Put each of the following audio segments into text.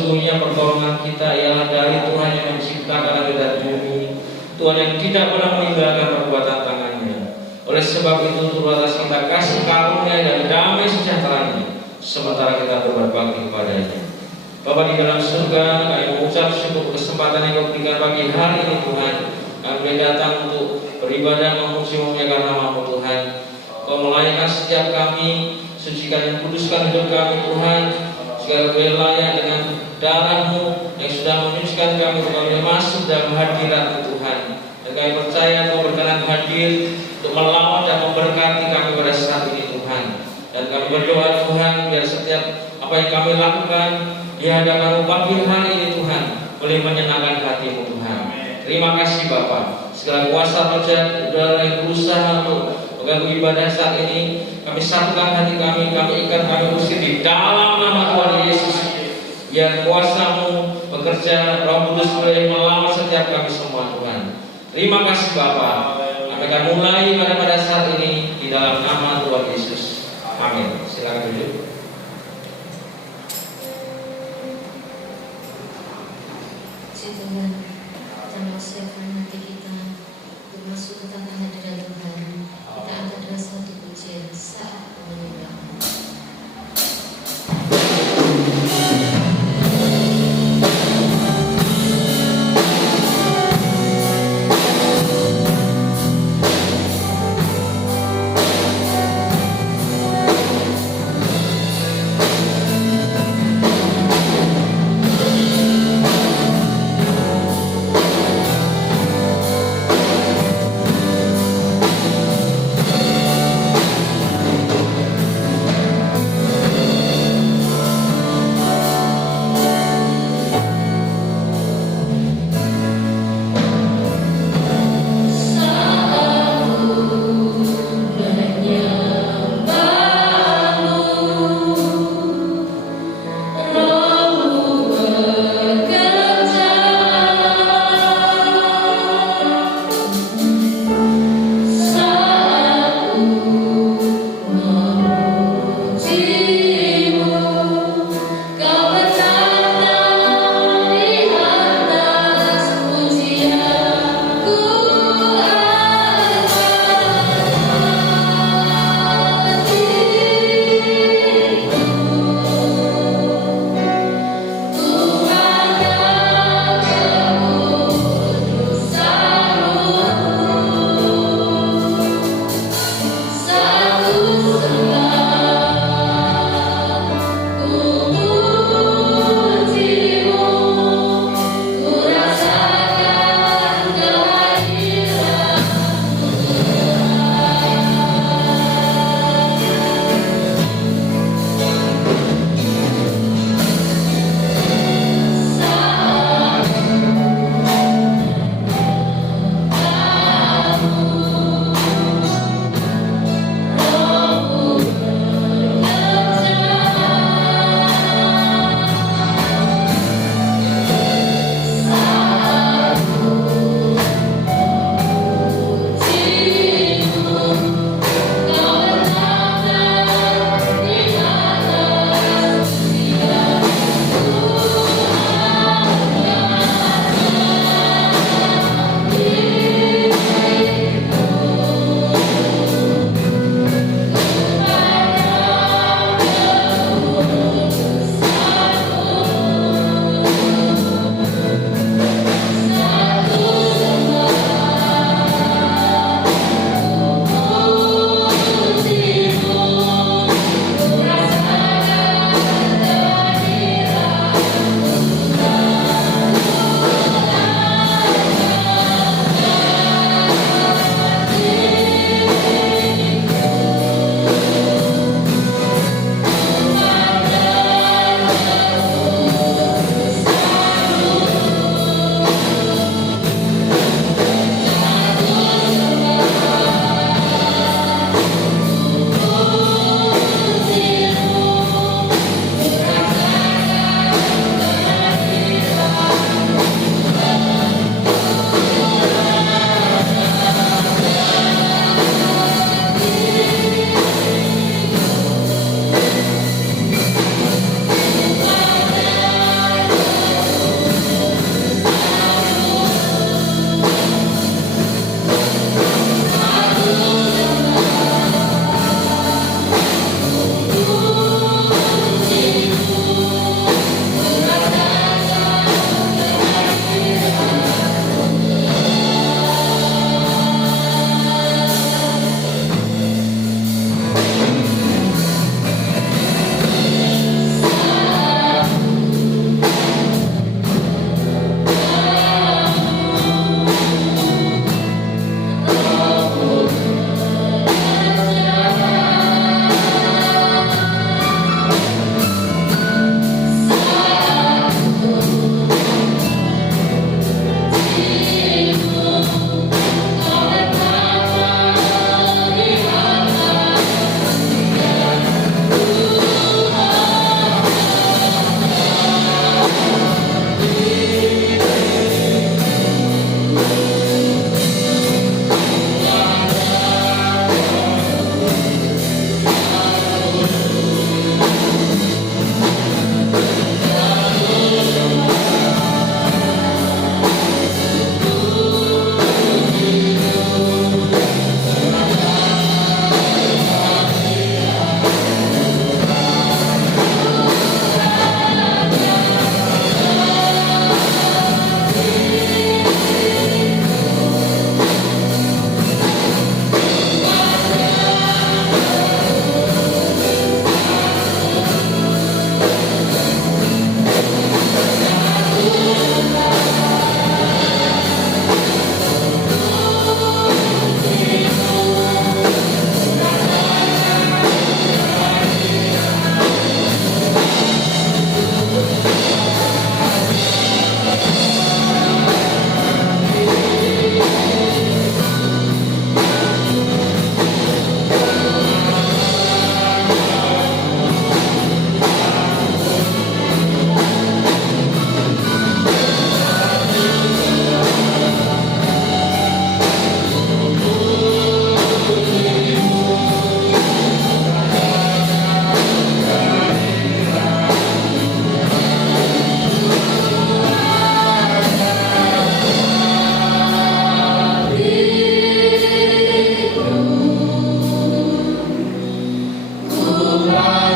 sesungguhnya pertolongan kita ialah dari Tuhan yang menciptakan langit dan bumi, Tuhan yang tidak pernah meninggalkan perbuatan tangannya. Oleh sebab itu turut atas kita kasih karunia dan damai sejahtera-Nya sementara kita berbakti kepadanya. Bapa di dalam surga, kami mengucap syukur kesempatan yang Kau berikan pagi hari ini Tuhan. Kami datang untuk beribadah memuji memuliakan nama-Mu Tuhan. Kau melayani setiap kami, sucikan dan kuduskan hidup kami Tuhan. Segala wilayah dengan darah-Mu yang sudah menyucikan kami untuk kami masuk dalam hadirat Tuhan. Dan kami percaya Kau berkenan hadir untuk melawat dan memberkati kami pada saat ini Tuhan. Dan kami berdoa Tuhan biar setiap apa yang kami lakukan di hadapan-Mu pagi hari ini Tuhan boleh menyenangkan hati-Mu Tuhan. Terima kasih Bapa. Segala kuasa roh yang berusaha untuk mengganggu ibadah saat ini, kami satukan hati kami ikat, kami usir di dalam nama Tuhan Yesus. Biar kuasa-Mu bekerja, Roh Kudus boleh melawan setiap kami semua Tuhan. Terima kasih Bapa. Kami akan mulai pada saat ini di dalam nama Tuhan Yesus. Amin. Silakan duduk. Tuhan, jangan siapkan hati kita untuk masuk ke tangan hadirat Tuhan. Kita angkat dengan satu pujian saat menyembah. Thank Amen.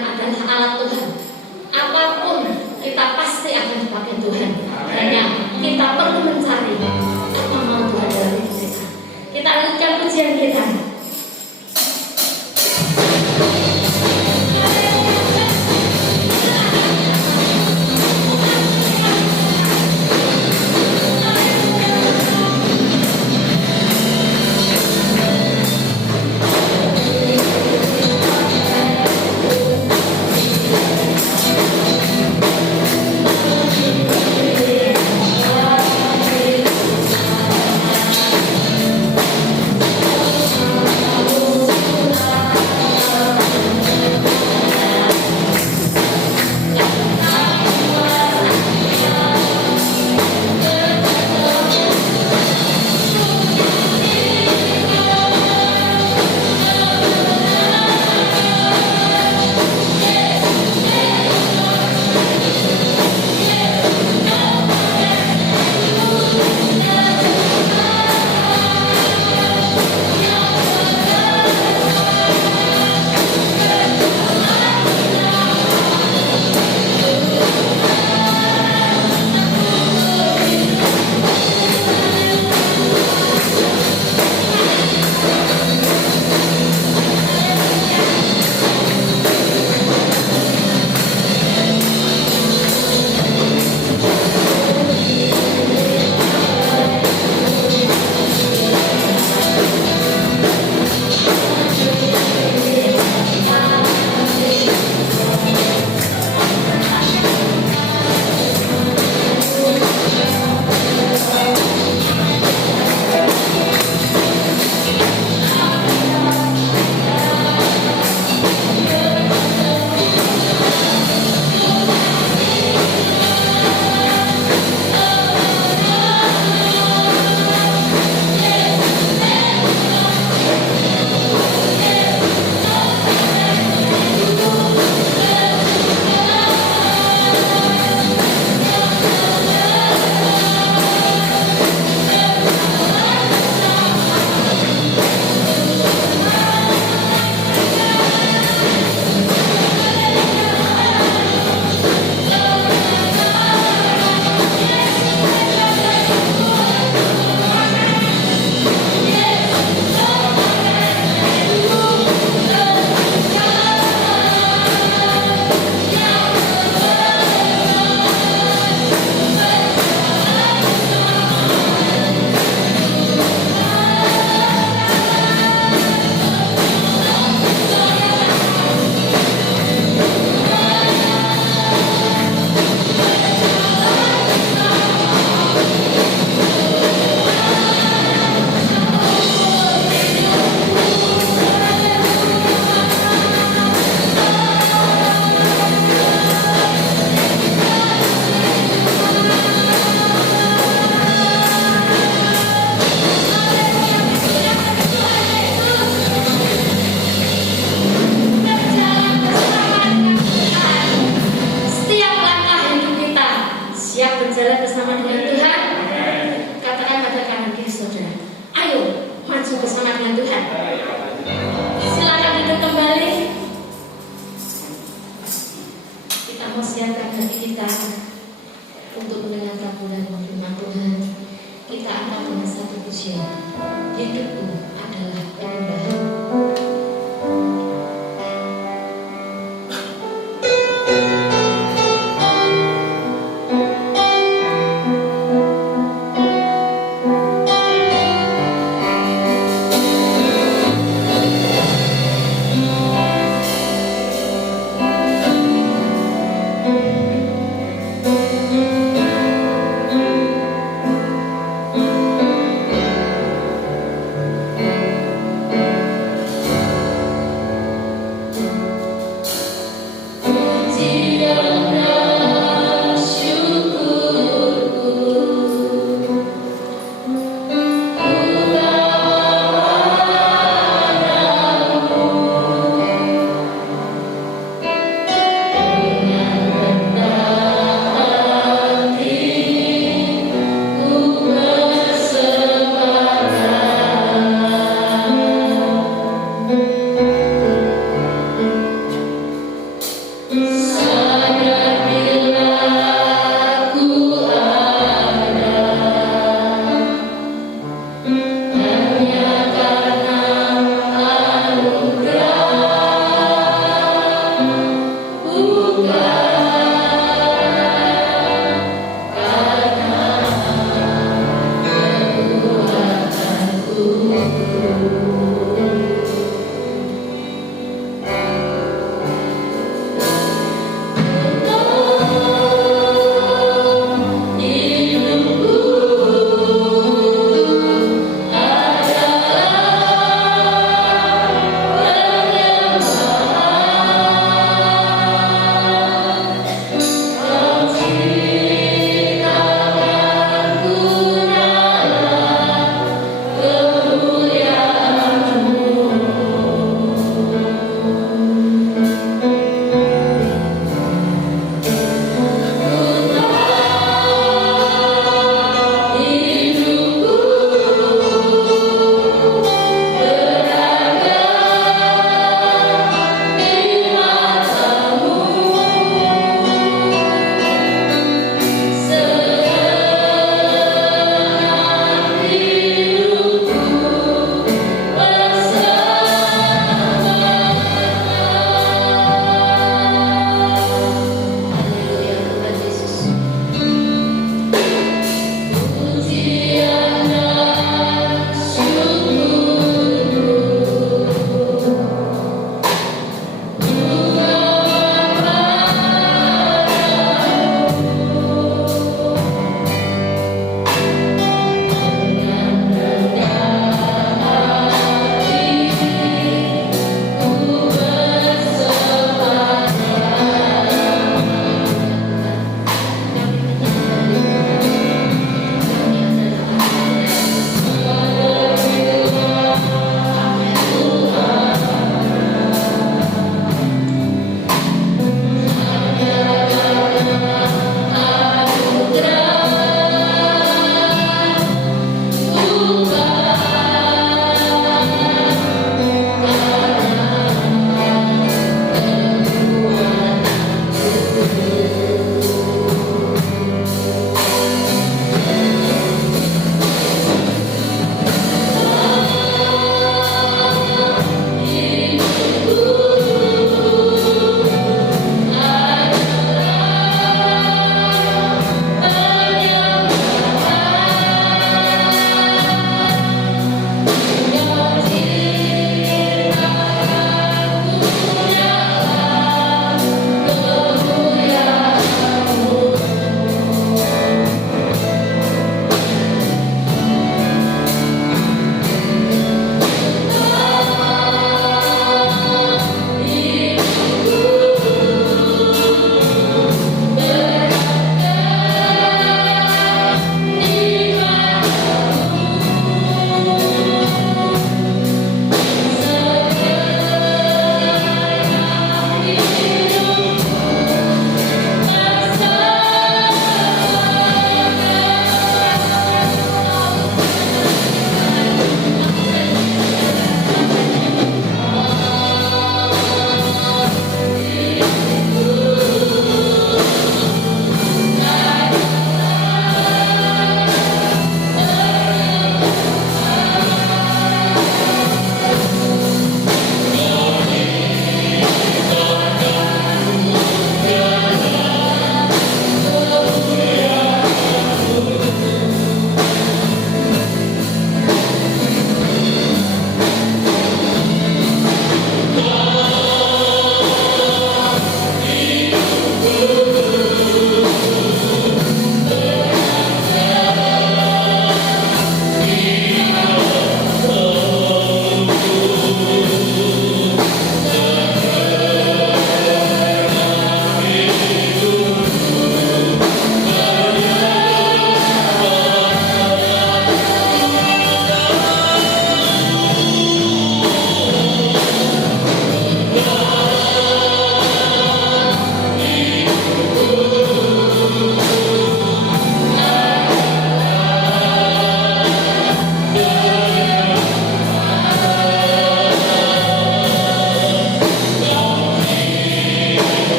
adalah alat Tuhan. Apapun kita pasti akan dipakai Tuhan. Hanya kita perlu mencari apa mau Tuhan dari kita. Kita lanjutkan pujian kita.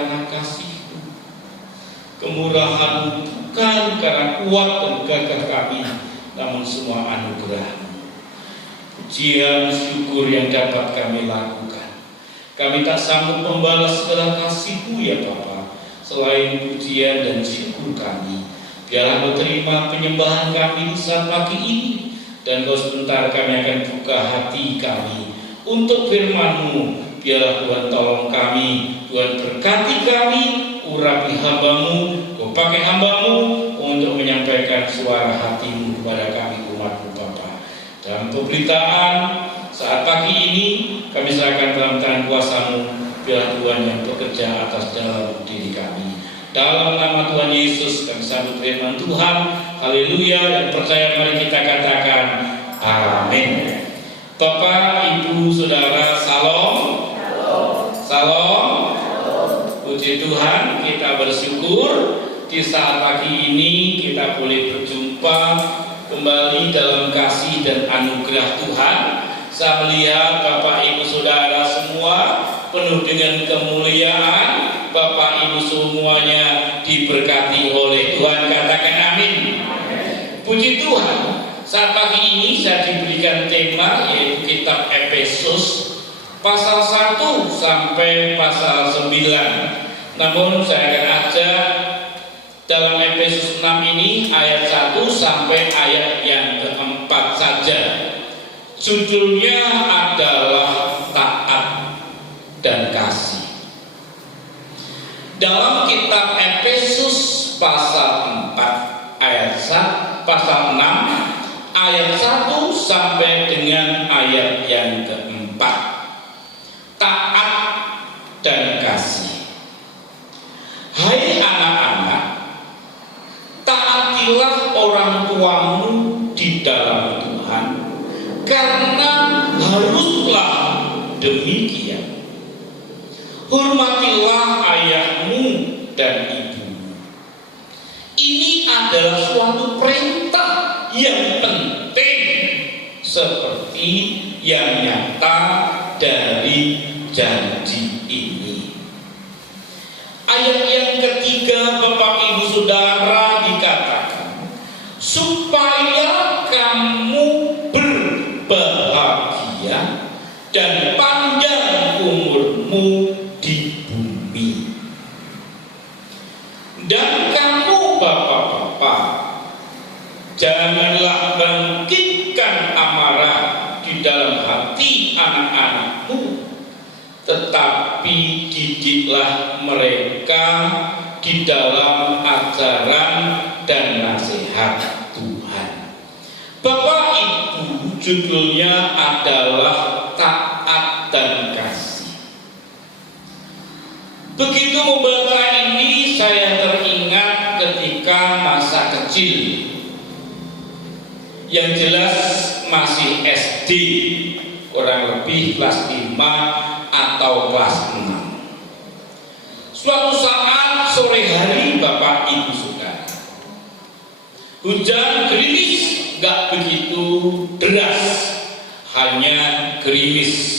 karena kasih-Mu, kemurahan-Mu bukan karena kuat dan gagah kami, namun semua anugerah-Mu. Pujian syukur yang dapat kami lakukan. Kami tak sanggup membalas segala kasih-Mu ya Bapa, selain pujian dan syukur kami. Biarlah Kau terima penyembahan kami saat pagi ini, dan Kau sebentar kami akan buka hati kami untuk firman-Mu. Biarlah Tuhan tolong kami, Tuhan berkati kami, urapi hamba-Mu, Kau pakai hamba-Mu untuk menyampaikan suara hati-Mu kepada kami umat-Mu Bapa. Dalam pemberitaan saat pagi ini kami serahkan dalam tangan kuasa-Mu. Biarlah Tuhan yang bekerja atas dalam diri kami. Dalam nama Tuhan Yesus kami sambut firman Tuhan. Haleluya. Yang percaya mari kita katakan amin. Bapak, Ibu, Saudara, salam. Salam. Puji Tuhan, kita bersyukur di saat pagi ini kita boleh berjumpa kembali dalam kasih dan anugerah Tuhan. Saya melihat Bapak, Ibu, Saudara semua penuh dengan kemuliaan. Bapak Ibu semuanya diberkati oleh Tuhan. Katakan amin. Puji Tuhan. Saat pagi ini saya diberikan tema yaitu kitab Efesus pasal 1 sampai pasal 9. Namun saya akan ajak dalam Efesus 6 ini ayat 1 sampai ayat yang keempat saja. Judulnya adalah taat dan kasih. Dalam kitab Efesus pasal 4 ayat 1, pasal 6 ayat 1 sampai dengan ayat yang keempat. Taat dan kasih. Hai anak-anak, taatilah orang tuamu di dalam Tuhan, karena haruslah demikian. Hormatilah ayahmu dan ibumu. Ini adalah suatu perintah yang penting, seperti yang nyata dari janji ini. Ayat yang ketiga, Bapak Ibu Saudara, dikatakan supaya kamu berbahagia dan panjang umurmu di bumi. Dan kamu bapak-bapak, janganlah bangkitkan amarah di dalam hati anak-anakmu, tetapi didiklah mereka di dalam ajaran dan nasihat Tuhan. Bapak Ibu, judulnya adalah taat dan kasih. Begitu membaca ini, saya teringat ketika masa kecil, yang jelas masih SD, kurang lebih kelas 5 atau kelas 6. Suatu saat sore hari, Bapak Ibu Saudara, hujan gerimis, gak begitu deras, hanya gerimis.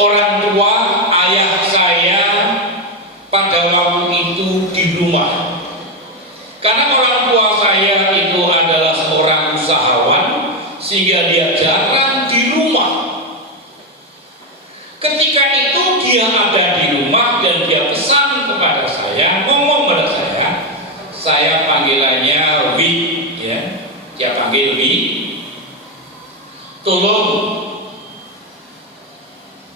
Orang tua ayah saya pada waktu itu di rumah, karena orang tua saya itu adalah seorang usahawan, sehingga dia jarang di rumah. Ketika itu dia ada di rumah dan dia pesan kepada saya, ngomong pada saya panggilannya Wi, ya, dia panggil Wi, tolong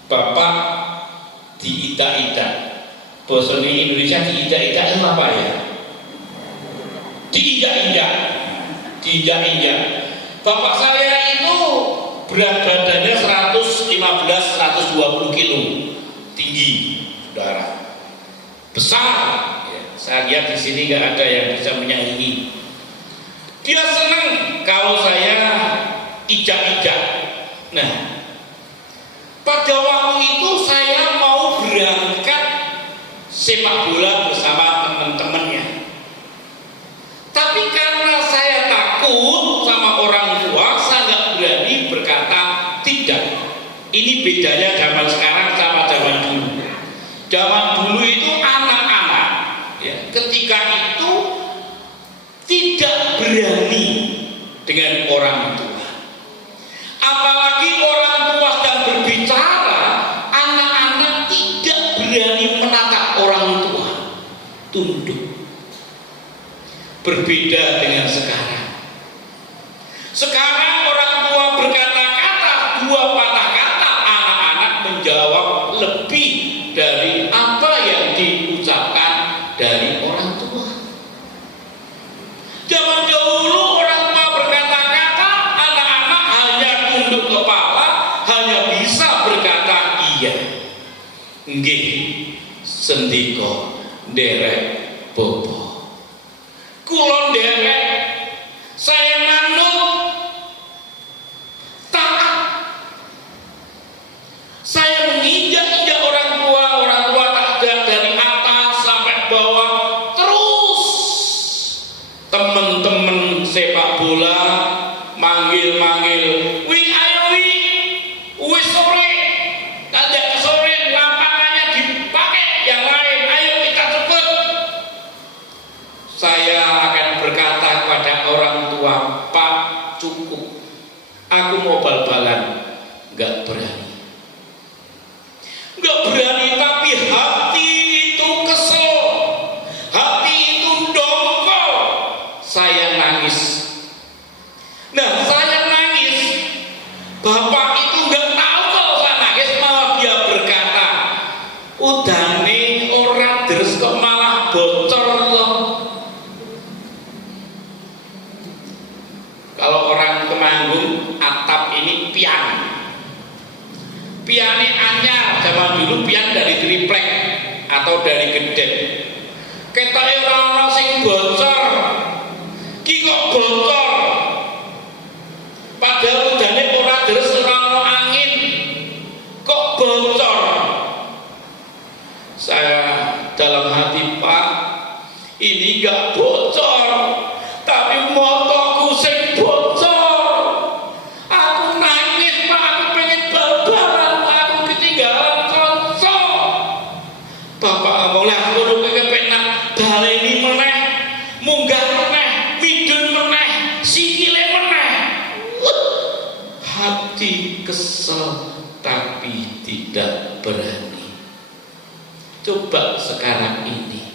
Bapak diidak-idak. Bahasa Indonesia diidak-idak itu apa ya? Diinjak-injak. Bapak saya itu berat badannya 115-120 kilo, tinggi, saudara, besar. Ya, saya lihat di sini nggak ada yang bisa menyaingi. Dia senang kalau saya ijak-ijak. Nah, pada waktu itu saya mau berangkat sepak bola bersama teman-temannya. Tapi karena saya takut sama orang tua, saya nggak berani berkata tidak. Ini bedanya zaman sekarang sama zaman dulu. Zaman dulu itu anak-anak ya, ketika itu tidak berani dengan orang tua. Apalagi orang tua sedang berbicara, anak-anak tidak berani menatap orang tua, tunduk. Berbeda dengan sekarang. Sekarang orang tua berkata-kata, dua patah kata, anak-anak menjawab lebih dari apa yang diucapkan dari orang tua. Zaman dahulu orang tua berkata-kata, anak-anak hanya tunduk kepala, hanya bisa berkata iya. Nggih, sendika nderek bobo. Kula nderek, saya manut, taat. Saya menginjak-injak orang tua tak dari atas sampai bawah. Terus teman-teman sepak bola manggil-manggil, wi ayo wi, wis sore, tidak sore, lapangannya dipakai yang lain, ayo kita cepet. Saya akan berkata kepada orang tua, Pak, cukup, aku mau bal-balan. Gak berani, tapi hati itu kesel, hati itu dongkol. Saya nangis. Nah, saya nangis, bapak itu gak tahu kalau saya nangis, malah dia berkata, udane ora deres kok malah bocor loh. Kalau orang Temanggung, atap ini pian. Piane anyar, zaman dulu pian dari triplek atau dari gede. Ketoke ora ana sing bocor. Ki kok bocor. Padahal udane ora deres, ora ana angin. Kok bocor? Saya dalam hati, Pak, ini gak bocor, tapi motoku sing bocor. Aku nangis, Pak, aku pengen bal-balan, aku ketinggalan konco. Bapak ngomong, lah kono kepenak baleni meneh, munggah meneh, midun meneh, sikile meneh. Hati kesel tapi tidak berani. Coba sekarang ini.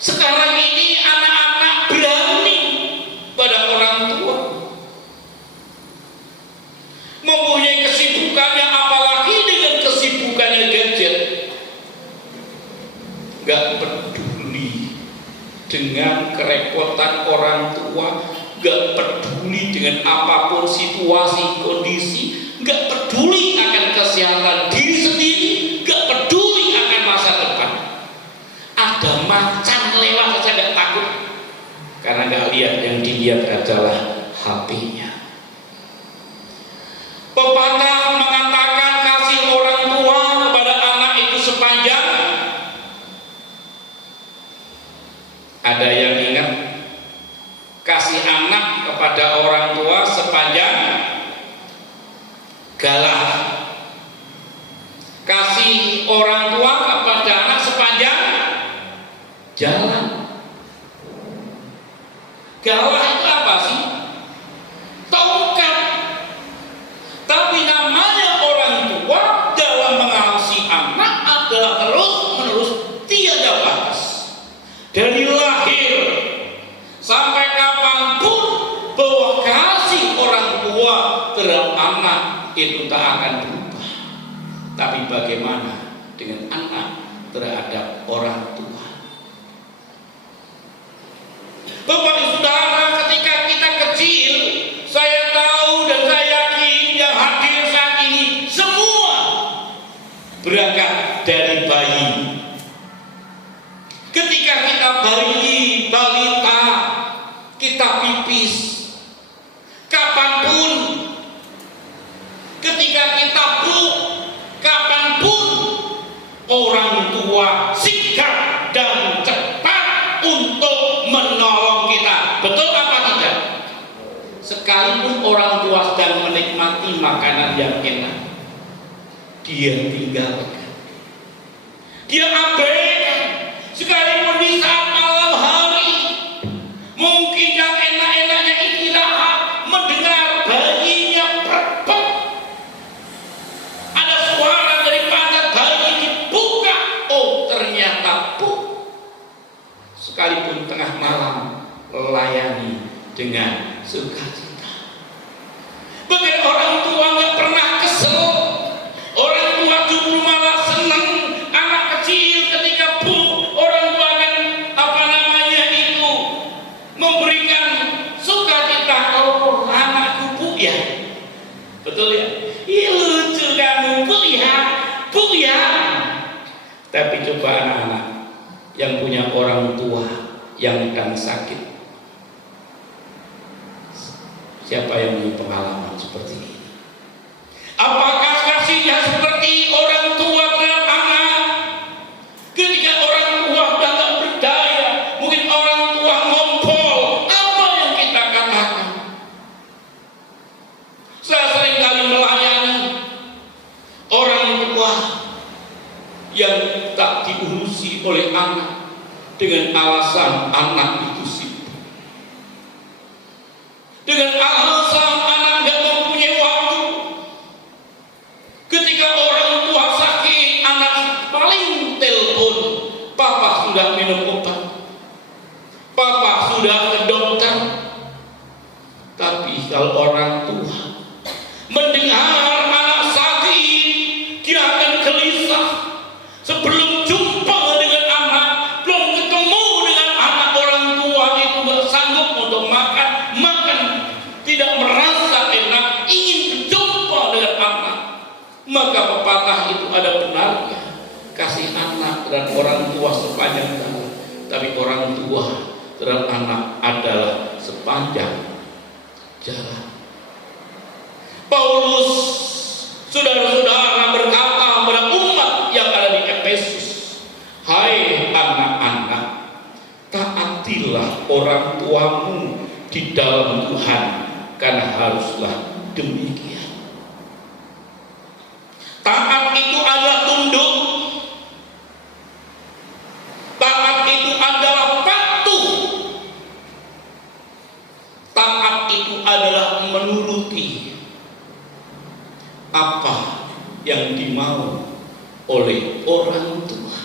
Sekarang ini anak-anak berani pada orang tua. Mempunyai kesibukannya, apalagi dengan kesibukannya gadget. Gak peduli dengan kerepotan orang tua, gak peduli dengan apapun situasi, kondisi, gak peduli akan kesehatan diri sendiri, gak peduli akan masa depan. Ada macan lewat saja gak takut, karena gak lihat, yang dilihat adalah HP-nya. Pepatah mengatakan kasih orang tua kepada anak itu sepanjang. Ada yang ingat? Kasih anak kepada orang tua sepanjang galah. Kasih orang tua kepada anak sepanjang jalan. Galah itu apa sih? Tongkat. Tapi namanya orang tua dalam mengasihi anak adalah terus-menerus tiada batas. Dari lahir sampai kapanpun, bahwa kasih orang tua terhadap anak itu tak akan berubah. Tapi bagaimana dengan anak terhadap orang tua? Bapak dan saudara, ketika kita kecil, saya tahu dan saya yakin yang hadir saat ini semua berangkat dari bayi. Ketika kita bayi, balita, kita pipis, kapanpun, ketika kita peluk, kapanpun, orang tua sigap dan cepat untuk menolong kita. Betul apa tidak? Sekalipun orang tua sedang menikmati makanan yang enak, dia tinggalkan, dia abaikan. Sekalipun di saat malam hari, mungkin yang enak-enaknya istirahat, mendengar bayinya berbek, ada suara dari pantat bayi dibuka, oh ternyata sekalipun tengah malam layani dengan sukacita. Bahkan orang tua nggak pernah kesel, orang tua justru malah senang. Anak kecil ketika orang tua akan memberikan sukacita, oh anakku ya, betul ya, iya lucu kamu ya. Tapi coba anak-anak yang punya orang tua yang sedang sakit, siapa yang punya pengalaman seperti ini? Apakah kasihnya seperti orang tua terhadap anak? Ketika orang tua sudah tidak berdaya, mungkin orang tua ngompol, apa yang kita katakan? Saya sering kali melayani orang tua yang tak diurusi oleh anak dengan alasan anak itu sibuk, dengan alasan anak tidak mempunyai waktu. Ketika orang tua sakit, anak paling telepon, papa sudah minum obat, papa sudah ke dokter. Tapi kalau orang tua mendengar anak sakit, dia akan gelisah. Sebelum jumpa dengan anak, belum ketemu dengan anak, orang tua itu gak sanggup untuk makan, tidak merasa enak, ingin berjumpa dengan anak. Maka pepatah itu ada benarnya, kasih anak dan orang tua sepanjang jalan, tapi orang tua terhadap anak adalah sepanjang jalan. Paulus, saudara-saudara, berkata kepada umat yang ada di Efesus, hai anak-anak, taatilah orang tuamu di dalam Tuhan, karena haruslah demikian. Taat itu adalah tunduk, taat itu adalah patuh, taat itu adalah menuruti apa yang dimau oleh orang tua.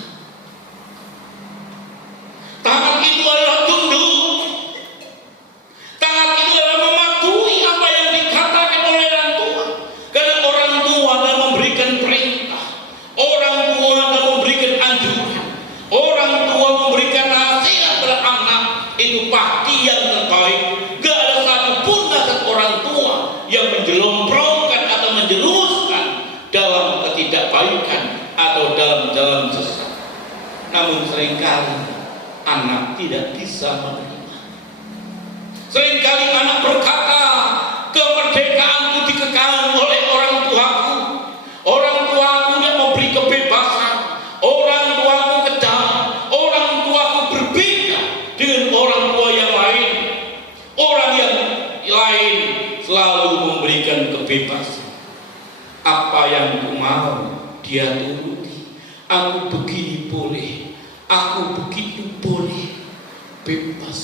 Taat itu adalah tunduk, taat itu adalah mematuhi apa yang dikatakan oleh orang tua. Karena orang tua adalah memberikan perintah, orang tua adalah memberikan anjuran, orang tua memberikan nasihat terhadap anak. Itu pasti yang terbaik. Gak ada satupun nasihat orang tua yang menjelomprongkan atau menjerumuskan dalam ketidakbaikan atau dalam jalan sesat. Namun seringkali anak tidak bisa menerima. Seringkali anak berkata, kemerdekaanku dikekang oleh orang tuaku. Orang tuaku tidak memberi kebebasan. Orang tuaku kejam. Orang tuaku berbeda dengan orang tua yang lain. Orang yang lain selalu memberikan kebebasan. Apa yang ku mau dia turuti. Aku begini boleh, aku begitu boleh, bebas.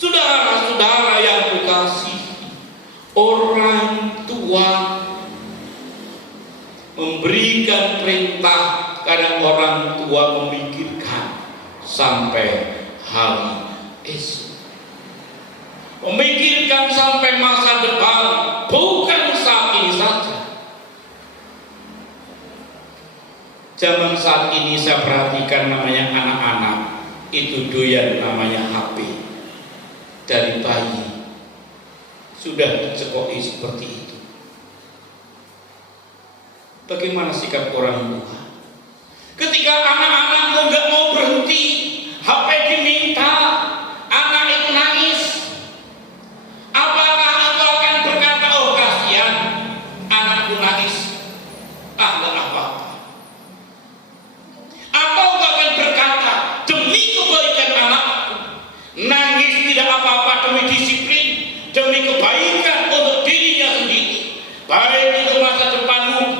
Saudara-saudara yang kukasihi, orang tua memberikan perintah karena orang tua memikirkan sampai hari esok, memikirkan sampai masa depan, bukan saat ini saja. Zaman saat ini saya perhatikan namanya anak-anak itu doyan namanya HP. Dari bayi sudah dicekoki seperti itu. Bagaimana sikap orang tua? Ketika anak-anakmu gak mau berhenti, HP diminta, anak itu nangis, apakah engkau akan berkata, oh kasihan anakku nangis, gak apa-apa? Atau engkau akan berkata, demi kebaikan anakku, nangis tidak apa-apa, demi disiplin, demi kebaikan untuk dirinya sendiri, baik itu masa depanmu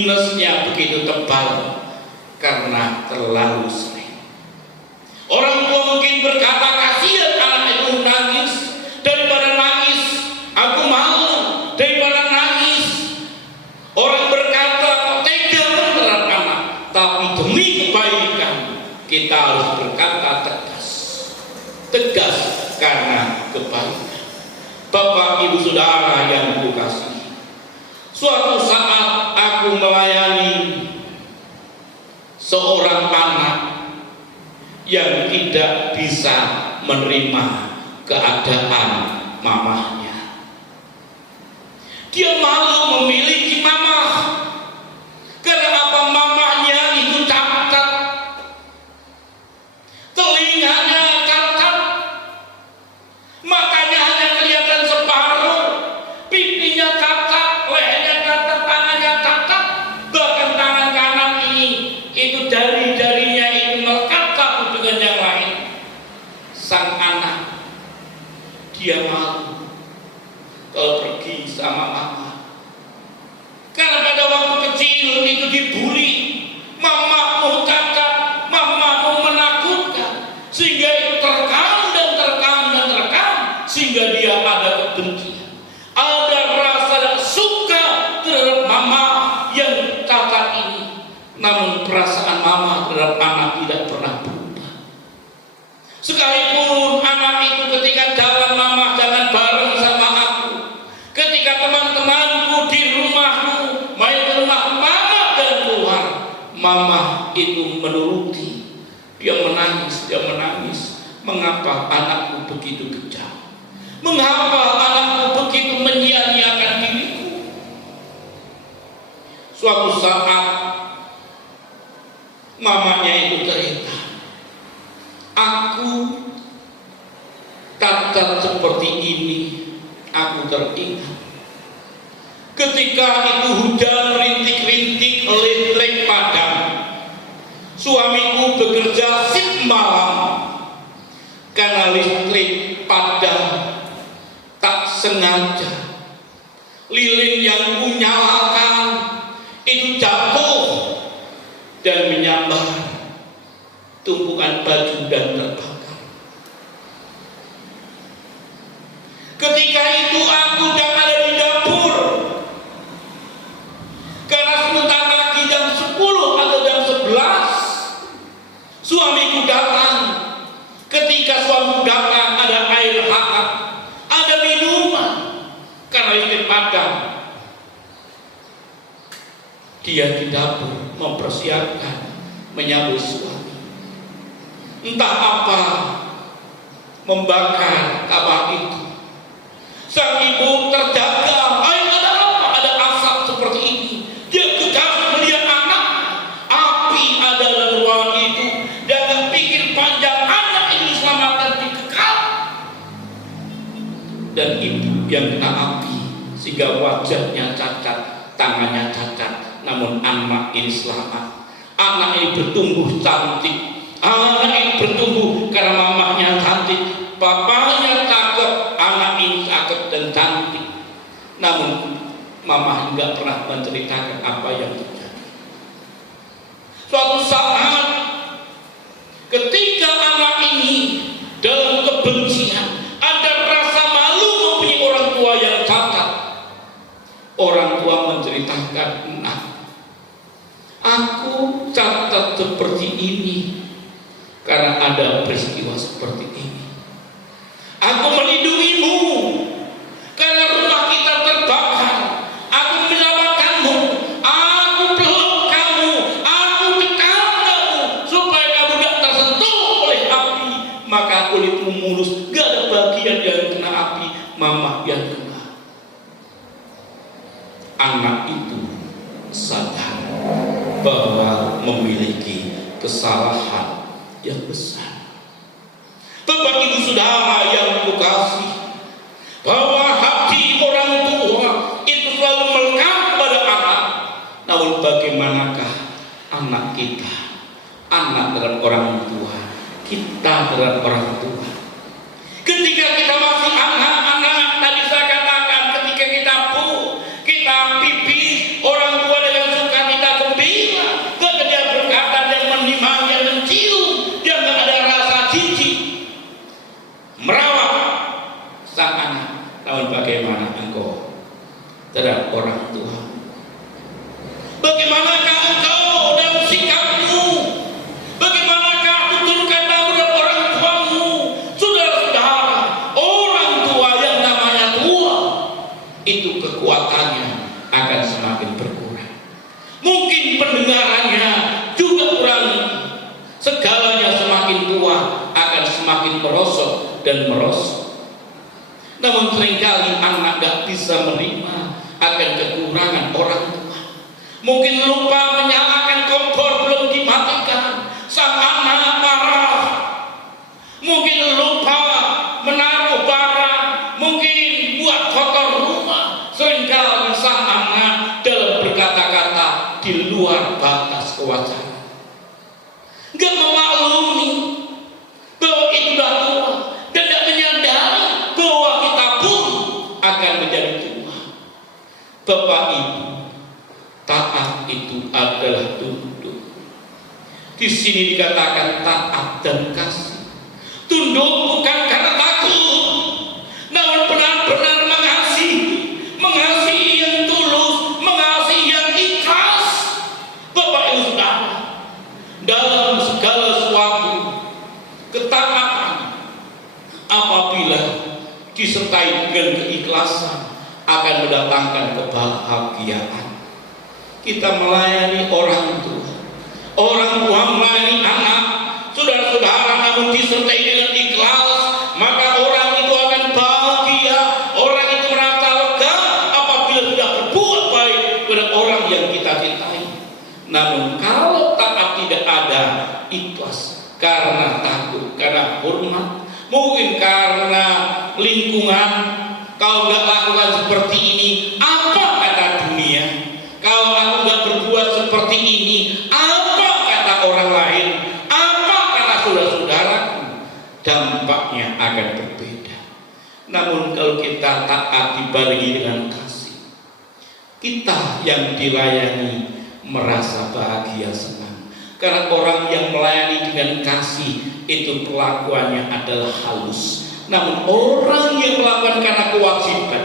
minusnya begitu tebal karena terlalu sering. Orang tua mungkin berkata, kasihan anak itu nangis, daripada nangis aku malu, daripada nangis. Orang berkata, kok tega terhadap anak. Tapi demi kebaikan kita harus berkata tegas karena kebaikan. Bapak Ibu Saudara yang kukasihi, suatu saat aku melayani seorang anak yang tidak bisa menerima keadaan mamahnya. Dia malu memiliki mama. Karena apa? Mamahnya itu cacat, telinganya cacat, matanya hanya kelihatan separuh, pipinya cacat, lehernya cacat, tangannya cacat, bahkan tangan kanan ini itu jari-jarinya itu melekat satu dengan yang lain. Sang anak, dia malu kalau pergi sama mama. Karena pada waktu kecil itu dibully, mamamu cacat, mamamu menakutkan, sehingga itu terekam dan terekam dan terekam, sehingga dia ada kebencian, ada rasa dan suka terhadap mama yang cacat ini. Namun perasaan mama terhadap anak tidak pernah berubah. Sekalipun anak itu ketika jalan, mama jangan bareng sama aku. Ketika teman-temanku di rumahku main ke rumah mama dan keluar, mama itu menuruti. Dia menangis. Mengapa anakku begitu kejam? Mengapa anakku begitu menyia-nyiakan diriku? Suatu saat mamanya itu cerita, aku cacat seperti ini. Aku teringat ketika itu hujan rintik-rintik, listrik padam. Suamiku bekerja shift malam. Karena listrik padam, tak sengaja lilin yang kunyalakan itu jatuh dan menyambar tumpukan baju dan terbakar. Ketika itu aku sedang ada di dapur, karena sebentar lagi jam 10 atau jam 11 suamiku datang. Ketika suamiku datang, ada air hangat, ada minuman, karena listrik padam. Dia di dapur mempersiapkan menyambut suami. Entah apa membakar kamar itu. Sang ibu terjaga, ada apa? Ada asap seperti ini. Dia kejar melihat anak. Api ada dalam ruangan itu. Dia gak pikir panjang, anak ini selamatkan dikekal. Dan ibu yang kena api, sehingga wajahnya cacat, tangannya cacat. Namun anak ini selamat. Anak ini bertumbuh cantik. Anak ini bertumbuh karena mamahnya cantik, papanya cakep, anak ini cakep dan cantik. Namun mama enggak pernah menceritakan apa yang terjadi. Suatu saat ketika anak ini dalam kebencian, ada rasa malu mempunyai orang tua yang cacat. Orang tua menceritakan, nah, aku cacat seperti ini karena ada peristiwa seperti ini. Aku melindungimu karena rumah kita terbakar. Aku menyelamatkanmu. Aku peluk kamu. Aku dekap kamu supaya kamu tidak tersentuh oleh api. Maka kulitmu mulus, gak ada bagian yang kena api, mama yang kena. Anak itu sadar bahwa memiliki kesalahan yang besar. Bapak Ibu Saudara yang kukasihi, bahwa hati orang tua itu selalu melekat pada anak. Namun bagaimanakah anak kita, anak terhadap orang tua, kita terhadap orang tua? Ketika kita masih anak-anak, tadi saya katakan, ketika kita pipis, orang tua dengan suka tua akan semakin merosot dan merosot. Namun seringkali anak gak bisa menerima akan kekurangan orang tua. Mungkin lupa menyalakan kompor belum dimatikan, sang anak marah. Mungkin lupa menaruh barang, mungkin buat kotor rumah. Seringkali sang anak dalam berkata-kata di luar batas kewajaran, gak memaklumi bahwa itu dah tua, dan gak menyadari bahwa kita pun akan menjadi tua. Bapak Ibu, taat itu adalah tunduk. Di sini dikatakan taat dan kasih. Tunduk bukan karena takut, namun benar-benar mengasihi yang tulus, mengasihi yang ikhlas. Bapak Ibu Saudara, dalam segala sesuatu ketaatan apabila disertai dengan keikhlasan akan mendatangkan kebahagiaan. Kita melayani orang tua melayani anak, saudara-saudara, namun disertai dengan ikhlas, maka orang itu akan bahagia. Orang itu merasa lega apabila sudah berbuat baik kepada orang yang kita cintai. Namun kalau taat tidak ada ikhlas, karena takut, karena hormat, mungkin karena lingkungan, kalau nggak lakukan seperti ini, apa kata dunia? Kalau aku nggak berbuat seperti ini, apa kata orang lain? Apa kata saudara-saudaraku? Dampaknya akan berbeda. Namun kalau kita taat dibarengi dengan kasih, kita yang dilayani merasa bahagia, senang. Karena orang yang melayani dengan kasih itu perlakuannya adalah halus. Namun orang yang melakukan karena kewajiban,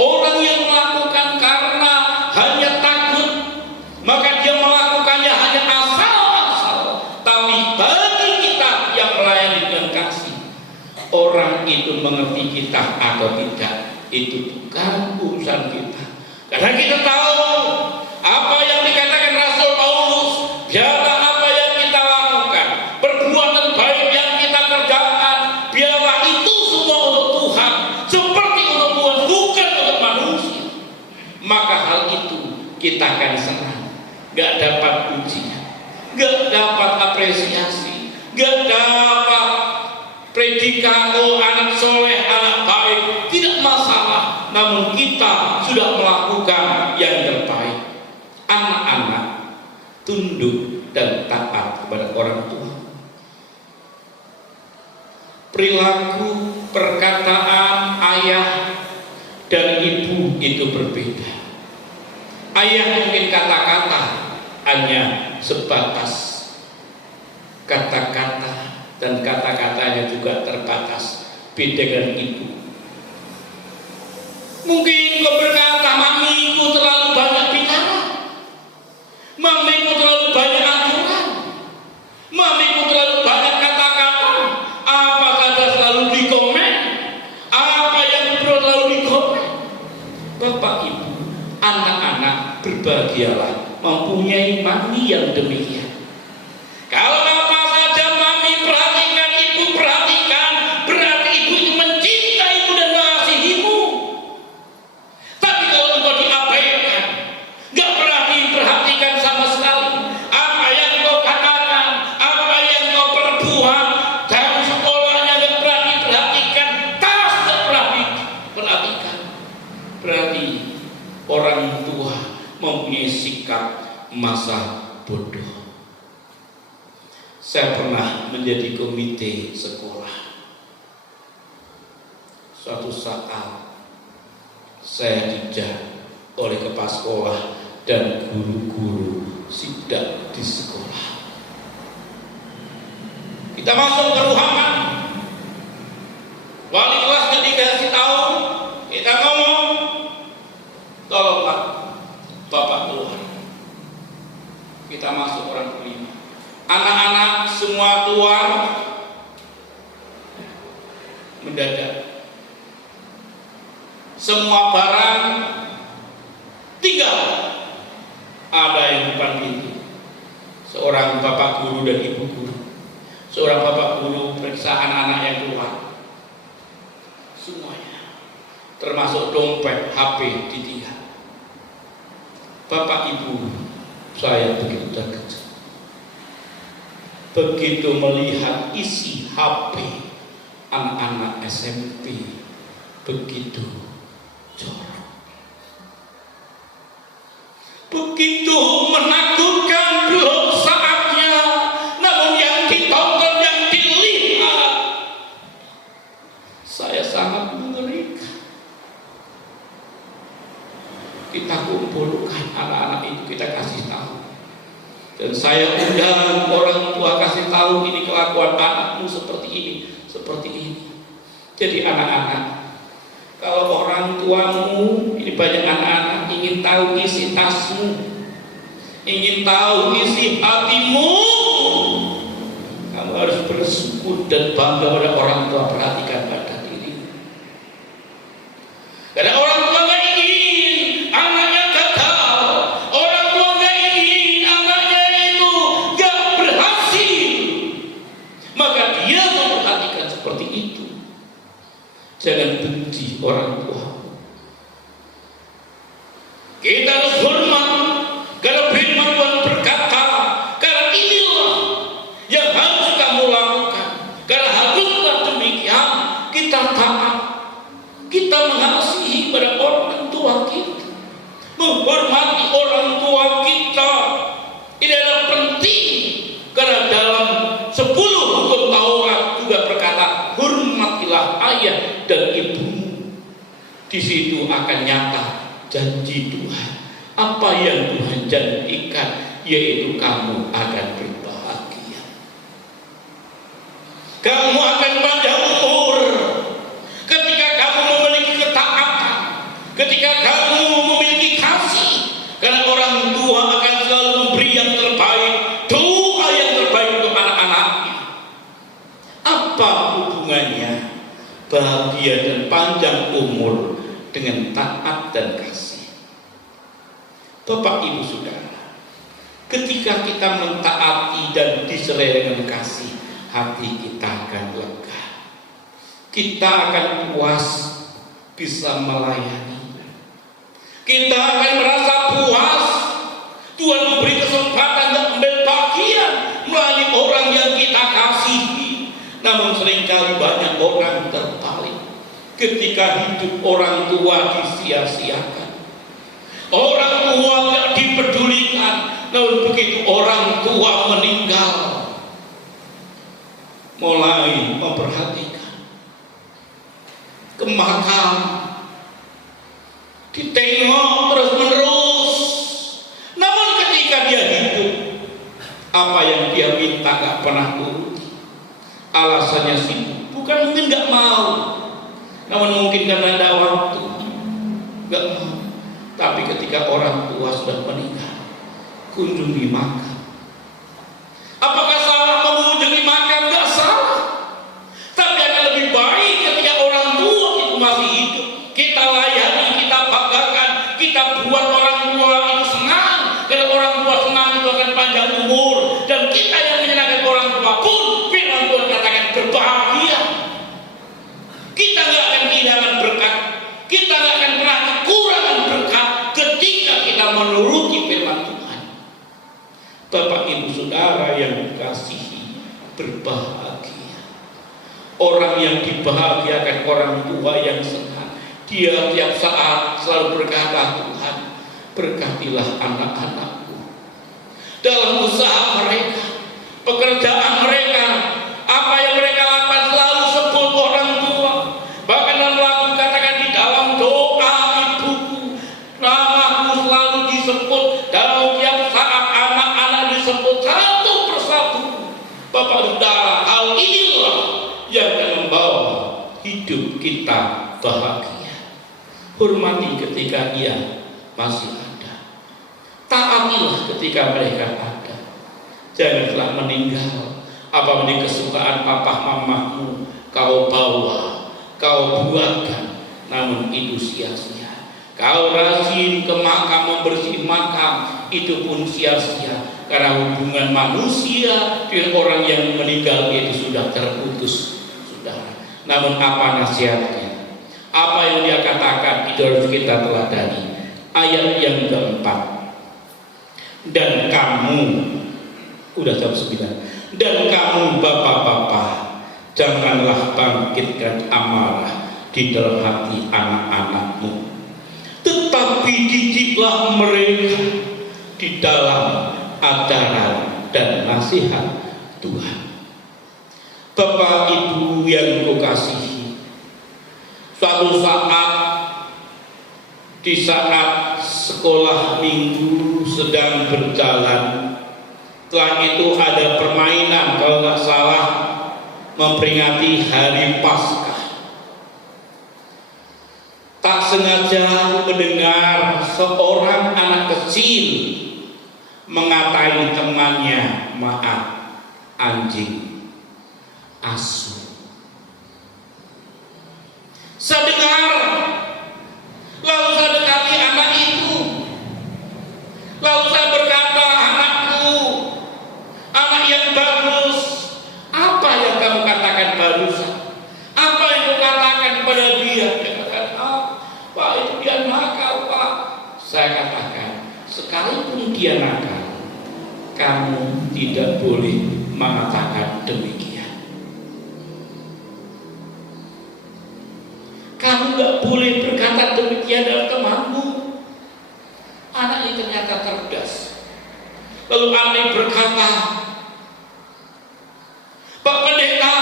orang yang melakukan karena hanya takut, maka dia melakukannya hanya asal-asal. Tapi bagi kita yang melayani dengan kasih, orang itu mengerti kita atau tidak, itu bukan urusan kita. Karena kita tahu apa yang dikatakan Rasul Paulus, biarlah apa yang kita lakukan, perbuatan baik yang kita kerjakan, biarlah itu semua untuk Tuhan, seperti untuk Tuhan, bukan untuk manusia. Maka hal itu kita akan senang. Gak dapat pujian, gak dapat apresiasi, gak dapat predikat, oh anak soleh, anak baik, tidak masalah. Namun kita sudah melakukan yang terbaik. Anak-anak tunduk dan taat kepada orang tua. Perilaku, perkataan ayah dan ibu itu berbeda. Ayah mungkin kata-kata hanya sebatas kata-kata, dan kata-katanya juga terbatas. Beda dengan ibu. Mungkin kau berkata, mamiku terlalu banyak bicara, mamiku terlalu banyak aturan, mamiku terlalu banyak kata-kata, apa saja selalu dikomen, apa yang perlu selalu dikomen. Bapak Ibu, anak-anak berbahagialah mempunyai mami yang demikian. Kalau apa saja mami perhatikan, ibu perhatikan, berarti ibu itu mencintaimu dan mengasihimu. Tapi kalau engkau diabaikan, gak pernah diperhatikan sama sekali, apa yang kau katakan, apa yang kau perbuat, jam sekolahnya gak pernah diperhatikan, tas gak pernah diperhatikan, berarti orang tua mempunyai sikap masa bodoh. Saya pernah menjadi komite sekolah. Suatu saat saya dijak oleh kepala sekolah dan guru-guru sidak di sekolah. Kita masuk ke ruangan, wali kelas ketika dikasih tahu, kita ngomong, tolonglah Bapak keluar. Kita masuk orang kelima. Anak-anak semua keluar mendadak. Semua barang tinggal. Ada yang depan pintu. Seorang bapak guru dan ibu guru. seorang bapak guru periksa anak-anak yang keluar, semuanya, termasuk dompet, HP ditinggal. Bapak Ibu, saya begitu terkejut begitu melihat isi HP anak-anak SMP begitu jorok, begitu menakutkan. Belum saatnya, namun yang ditonton, yang dilihat, saya sangat mengerikan. Kita kumpulkan anak-anak itu, kita kasih tahu, dan saya undang orang tua, kasih tahu ini kelakuan anakmu seperti ini, seperti ini. Jadi anak-anak, kalau orang tuamu, ini banyak anak-anak ingin tahu isi tasmu, ingin tahu isi hatimu, kamu harus bersyukur dan bangga pada orang tua. Perhatikan pada diri, karena orang tua gak ingin anaknya gagal, orang tua gak ingin anaknya itu gak berhasil, maka dia memperhatikan seperti itu. Jangan benci orang tua. Kita harus hormat, karena firman Tuhan berkata, karena inilah yang harus kamu lakukan. Karena haruslah demikian, kita taat, kita mengasihi pada orang tua kita, menghormati orang tua kita. Ini adalah penting, karena dalam 10 hukum Taurat juga berkata, hormatilah ayah dan ibumu. Di situ akan nyata janji Tuhan, apa yang Tuhan janjikan, yaitu kamu akan berbahagia, kamu akan panjang umur ketika kamu memiliki ketaatan, ketika kamu memiliki kasih. Karena orang tua akan selalu memberi yang terbaik, doa yang terbaik untuk anak-anaknya. Apa hubungannya bahagia dan panjang umur dengan taat dan kasih? Bapak Ibu Saudara, ketika kita mentaati dan disertai dengan kasih, hati kita akan lega, kita akan puas bisa melayani, kita akan merasa puas. Tuhan memberi kesempatan untuk ambil bagian melayani orang yang kita kasihi. Namun seringkali banyak orang terbalik, ketika hidup orang tua disia-siakan, orang tua tidak dipedulikan. Namun begitu orang tua meninggal, mulai memperhatikan ke makam, ditengok terus menerus. Namun ketika dia hidup, apa yang dia minta gak pernah turuti. Alasannya sibuk, bukan mungkin gak mau, namun mungkin karena ada waktu gak mau. Tapi ketika orang tua sudah meninggal, kunjungi makam. Apakah salah mengunjungi makam? Gak salah. Tapi akan lebih baik ketika orang tua itu masih hidup, kita layani, kita banggakan, kita buat orang tua itu senang. Karena orang tua senang itu akan panjang umur, dan kita yang menyenangkan orang tua pun firman Tuhan katakan berbahagia. Kita gak akan kehilangan berkat, kita gak akan pernah kekurangan berkat ketika kita menuruti firman Tuhan. Bapak Ibu Saudara yang dikasihi, berbahagia. Orang yang dibahagiakan orang tua yang senang. Dia tiap saat selalu berkata, Tuhan berkatilah anak-anakku dalam usaha mereka, pekerjaan mereka, apa yang mereka lakukan selalu sebut orang tua. Bahkan dalam lagu katakan, di dalam doa ibuku namaku selalu disebut. Dalam tiap saat anak-anak disebut satu persatu. Bapak Saudara, hal inilah yang akan membawa hidup kita bahagia. Hormati ketika ia masih ada, taatilah ketika mereka ada. Janganlah meninggal, apa menjadi kesukaan papa mamamu kau bawa, kau buatkan, namun itu sia-sia. Kau rajin ke makam, membersih makam, itu pun sia-sia. karena hubungan manusia dengan orang yang meninggal itu sudah terputus, saudara. Namun apa nasihatnya? Apa yang dia katakan itu harus kita teladani. Ayat yang keempat. Dan kamu, udah jam 9. Dan kamu bapak-bapak, janganlah bangkitkan amarah di dalam hati anak-anakmu, tetapi didiklah mereka di dalam ajaran dan nasihat Tuhan. Bapak Ibu yang kukasihi, suatu saat di saat sekolah minggu sedang berjalan, setelah itu ada permainan, kalau nggak salah memperingati hari Paskah. Tak sengaja mendengar seorang anak kecil mengatai temannya, maaf, anjing, asu. Saya dengar, lalu saya dekati anak itu, lalu saya berkata, anakku, anak yang bagus, apa yang kamu katakan barusan? Apa yang kamu katakan pada dia? Dia katakan, Pak, itu dia nakal, Pak. Saya katakan, sekalipun dia nakal, kamu tidak boleh mengatakan demikian. Kamu gak boleh berkata demikian dalam temanmu. Anak ini ternyata cerdas. Lalu anak berkata, Pak Pendeta,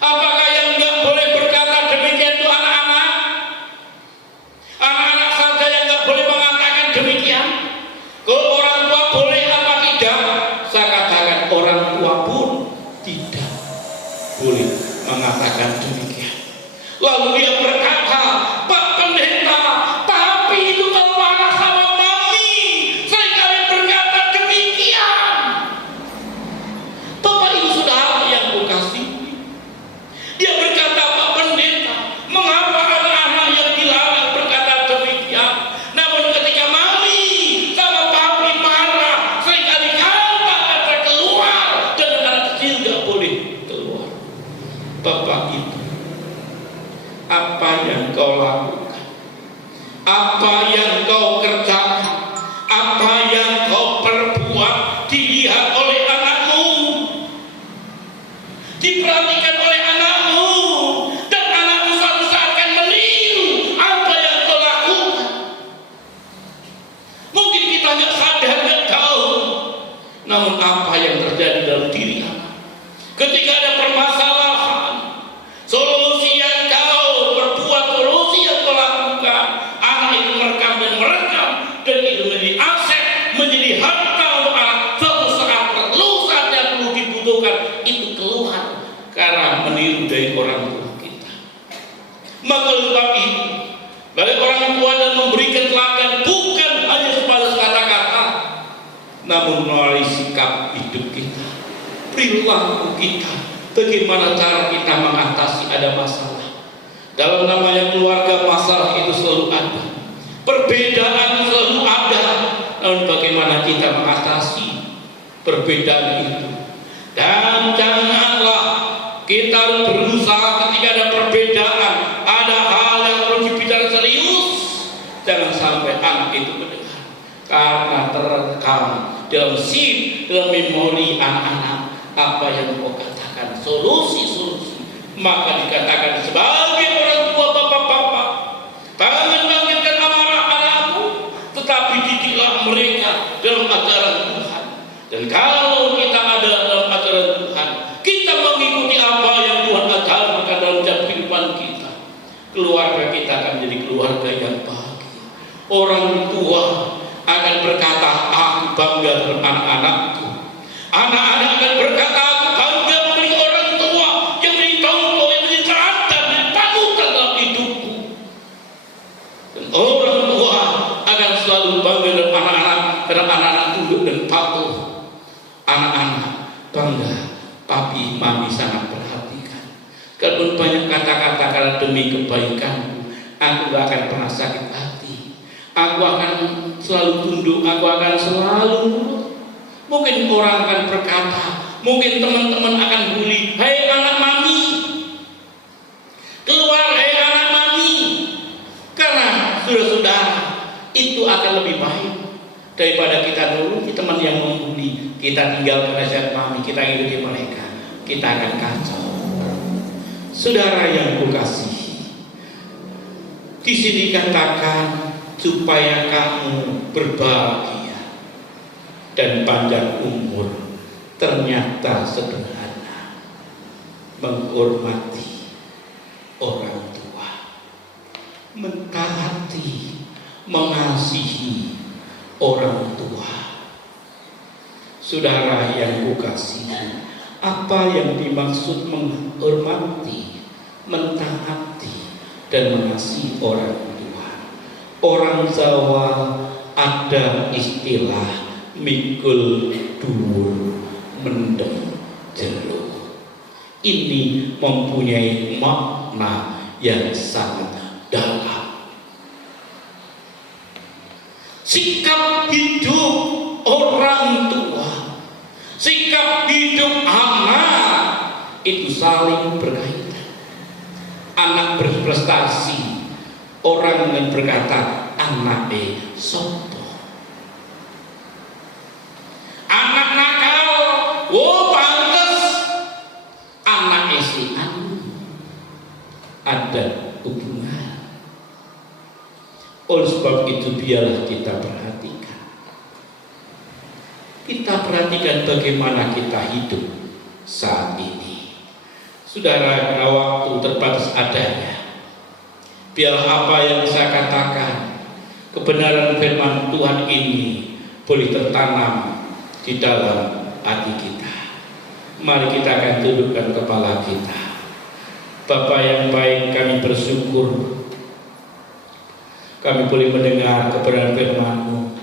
apakah yang gak boleh berkata demikian itu anak-anak? Anak-anak saja yang gak boleh mengatakan demikian? Kalau orang tua boleh apa tidak? Saya katakan orang tua pun tidak boleh mengatakan demikian. Lalu dia berkata, Pak Pendeta, tapi itu kalau marah sama mami, seringkali berkata demikian. Bapak Ibu Saudara yang kukasihi, dia berkata, Pak Pendeta, mengapa anak-anak yang dilarang berkata demikian? Namun ketika mami sama papi marah, seringkali kata-kata keluar dan anak kecil tidak boleh keluar. Bapak Ibu, apa yang kau lakukan, apa yang kau kerjakan, apa yang kau perbuat dilihat oleh anakmu, diperhatikan oleh anakmu, dan anakmu suatu saat akan meniru apa yang kau lakukan. Mungkin kita nggak sadar, nggak tahu, namun apa yang terjadi dalam diri anak ketika ada permasalahan, solusi yang kau perbuat, solusi yang kau lakukan, anak itu merekam dan itu menjadi aset, menjadi harta untuk anak. Suatu saat perlu, saatnya perlu dibutuhkan, itu keluar karena meniru dari orang tua kita. Maka sebab itu, bagi orang tua dan memberikan teladan bukan hanya sebatas kata-kata, namun melalui sikap hidup kita, perilaku kita, bagaimana cara kita mengatasi ada masalah. Dalam namanya keluarga, masalah itu selalu ada, perbedaan selalu ada, namun bagaimana kita mengatasi perbedaan itu. Dan janganlah kita berusaha ketika ada perbedaan, ada hal yang perlu dibicara serius, jangan sampai anak itu mendengar, karena terekam dalam dalam memori anak-anak apa yang kau katakan, solusi-solusi. Maka dikatakan sebagai orang tua, bapak-bapak, jangan bangkitkan amarah anakmu, tetapi didiklah mereka dalam ajaran Tuhan. Dan kalau kita ada dalam ajaran Tuhan, kita mengikuti apa yang Tuhan ajarkan dalam kehidupan kita, keluarga kita akan menjadi keluarga yang bahagia. Orang tua akan berkata, aku bangga dengan anak-anakku. Anak-anak akan berkata, aku bangga memiliki orang tua yang menjadi contoh, yang menjadi teladan, yang panutan dalam hidupku. Dan orang tua akan selalu bangga dengan anak-anak, karena anak-anak tunduk dan patuh. Anak-anak bangga, papi, mami sangat perhatikan. Kalau banyak kata-kata, karena demi kebaikanku, aku gak akan pernah sakit hati. Aku akan selalu tunduk, aku akan selalu nurut. Mungkin orang akan berkata, mungkin teman-teman akan bully, "Hai anak mami, keluar hai anak mami." Karena saudara-saudara, itu akan lebih baik daripada kita dulu teman yang membuli. Kita tinggalkan nasihat mami, kita ikuti mereka, kita akan kacau. Saudara yang kukasihi, di sini katakan supaya kamu berbahagia dan panjang umur. Ternyata sederhana, menghormati orang tua, mentaati, mengasihi orang tua. Saudara yang kukasihi, apa yang dimaksud menghormati, mentaati, dan mengasihi orang tua? Orang Jawa ada istilah mikul dhuwur mendem jero. Ini mempunyai makna yang sangat dalam. Sikap hidup orang tua, sikap hidup anak itu saling berkaitan. Anak berprestasi, orang yang berkata anak sopo. Anak nakal, oh pantes anak si anu. Ada hubungan. Oleh sebab itu biarlah kita perhatikan. Kita perhatikan bagaimana kita hidup saat ini. Saudara, karena waktu terbatas adanya, biar apa yang saya katakan, kebenaran firman Tuhan ini boleh tertanam di dalam hati kita. Mari kita akan tundukkan kepala kita. Bapa yang baik, kami bersyukur kami boleh mendengar kebenaran firman-Mu.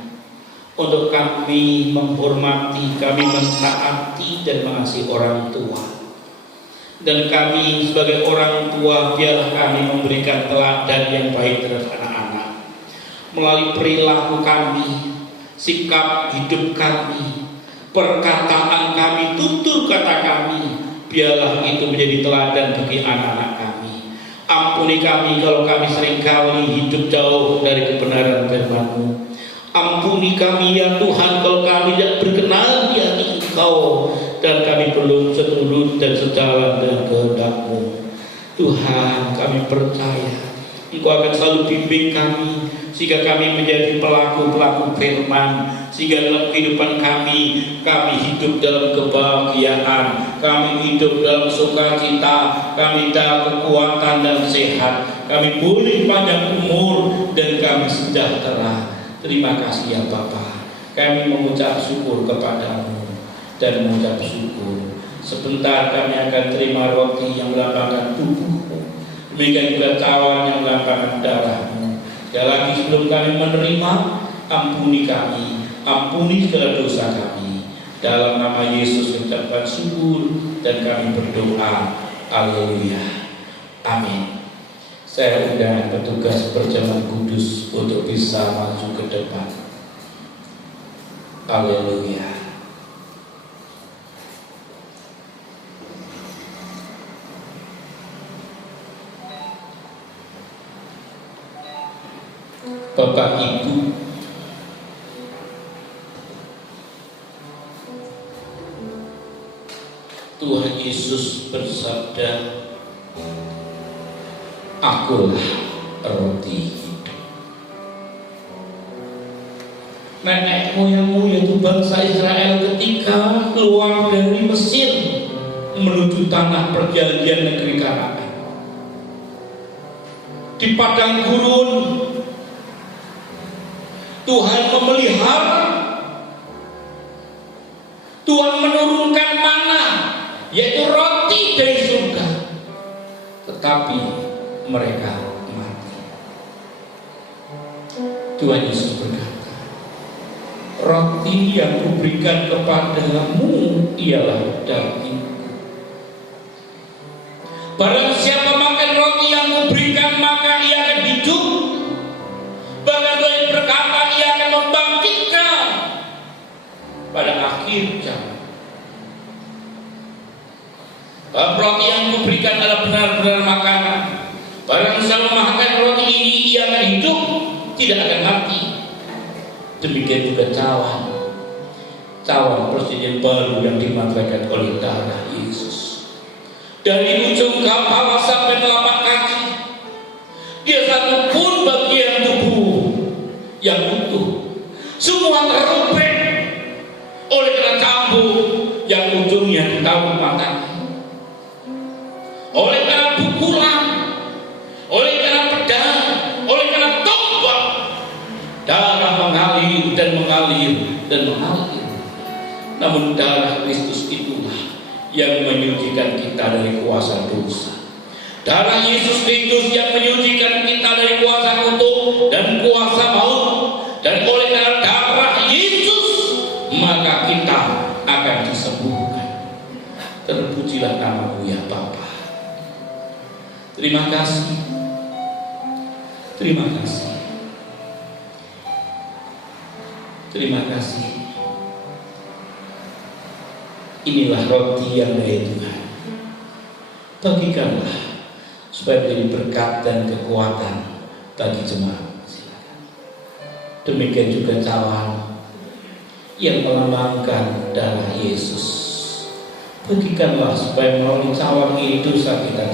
Untuk kami menghormati, kami mentaati dan mengasihi orang tua. Dan kami sebagai orang tua, biarlah kami memberikan teladan yang baik terhadap anak-anak. Melalui perilaku kami, sikap hidup kami, perkataan kami, tutur kata kami, biarlah itu menjadi teladan bagi anak-anak kami. Ampuni kami kalau kami seringkali hidup jauh dari kebenaran firman-Mu. Ampuni kami ya Tuhan kalau kami tidak berkenan di hati Engkau dan kami belum seturut dan sejalan dengan kehendak-Mu. Tuhan, kami percaya Engkau akan selalu bimbing kami sehingga kami menjadi pelaku-pelaku firman, sehingga dalam kehidupan kami hidup dalam kebahagiaan, kami hidup dalam sukacita, kami dalam kekuatan dan sehat, kami boleh panjang umur dan kami sejahtera. Terima kasih ya Bapa. Kami mengucap syukur kepadamu dan mengucap syukur. Sebentar kami akan terima roti yang melambangkan tubuhmu, demikian juga cawan yang melambangkan darahmu. Dan lagi sebelum kami menerima, ampuni kami, ampuni segala dosa kami. Dalam nama Yesus mengucapkan syukur dan kami berdoa. Haleluya. Amin. Saya undang petugas perjamuan kudus untuk bisa maju ke depan. Haleluya. Bapak Ibu, Tuhan Yesus bersabda, "Akulah roti hidup." Nenek moyangmu yaitu bangsa Israel ketika keluar dari Mesir menuju tanah perjanjian negeri Kanaan, di padang gurun Tuhan memelihara, Tuhan menurunkan mana, yaitu roti dari surga, tetapi mereka mati. Tuhan Yesus berkata, "Roti yang kuberikan kepadamu ialah dagingku. Barang siapa makan roti yang kuberikan, maka ia akan hidup. Bahkan Tuhan berkata, ia akan membangkitkan pada akhir Roti yang kuberikan adalah benar-benar makanan. Barang siapa memakan roti ini, ia akan hidup, tidak akan mati. Demikian juga cawan presiden baru yang dimanfaatkan oleh darah Yesus. Dari ujung kepala sampai telapak kaki, dia satu pun bagian tubuh yang utuh. Semua terobek oleh kena cambuk yang ujungnya ditaruh matanya, oleh kena pukulan, oleh kena pedang, oleh kena tombak. Darah mengalir dan mengalir dan mengalir. Namun darah Kristus itulah yang menyucikan kita dari kuasa dosa. Darah Yesus Kristus yang menyucikan kita dari kuasa kutuk dan kuasa maut. Dan oleh karena darah Yesus, maka kita akan disembuhkan. Terpujilah nama-Mu ya Bapa. Terima kasih. Terima kasih. Terima kasih. Inilah roti yang dari Tuhan. Bagikanlah supaya menjadi berkat dan kekuatan bagi jemaat. Demikian juga cawan yang melambangkan darah Yesus. Bagikanlah supaya melalui cawan ini dosa kita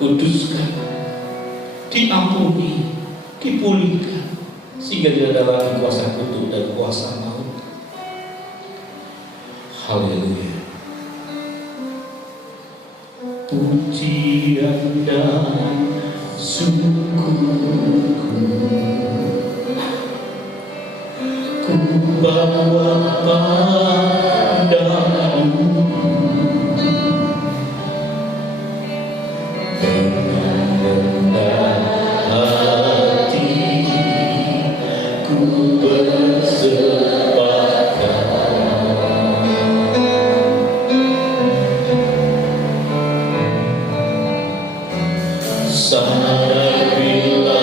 dikuduskan, diampuni, dipulihkan, sehingga tidak ada lagi kuasa kutuk dan kuasa maut. Haleluya. Pujian dan syukurku ku bawa padamu dengan rendah hati, ku bersepakat sadar bila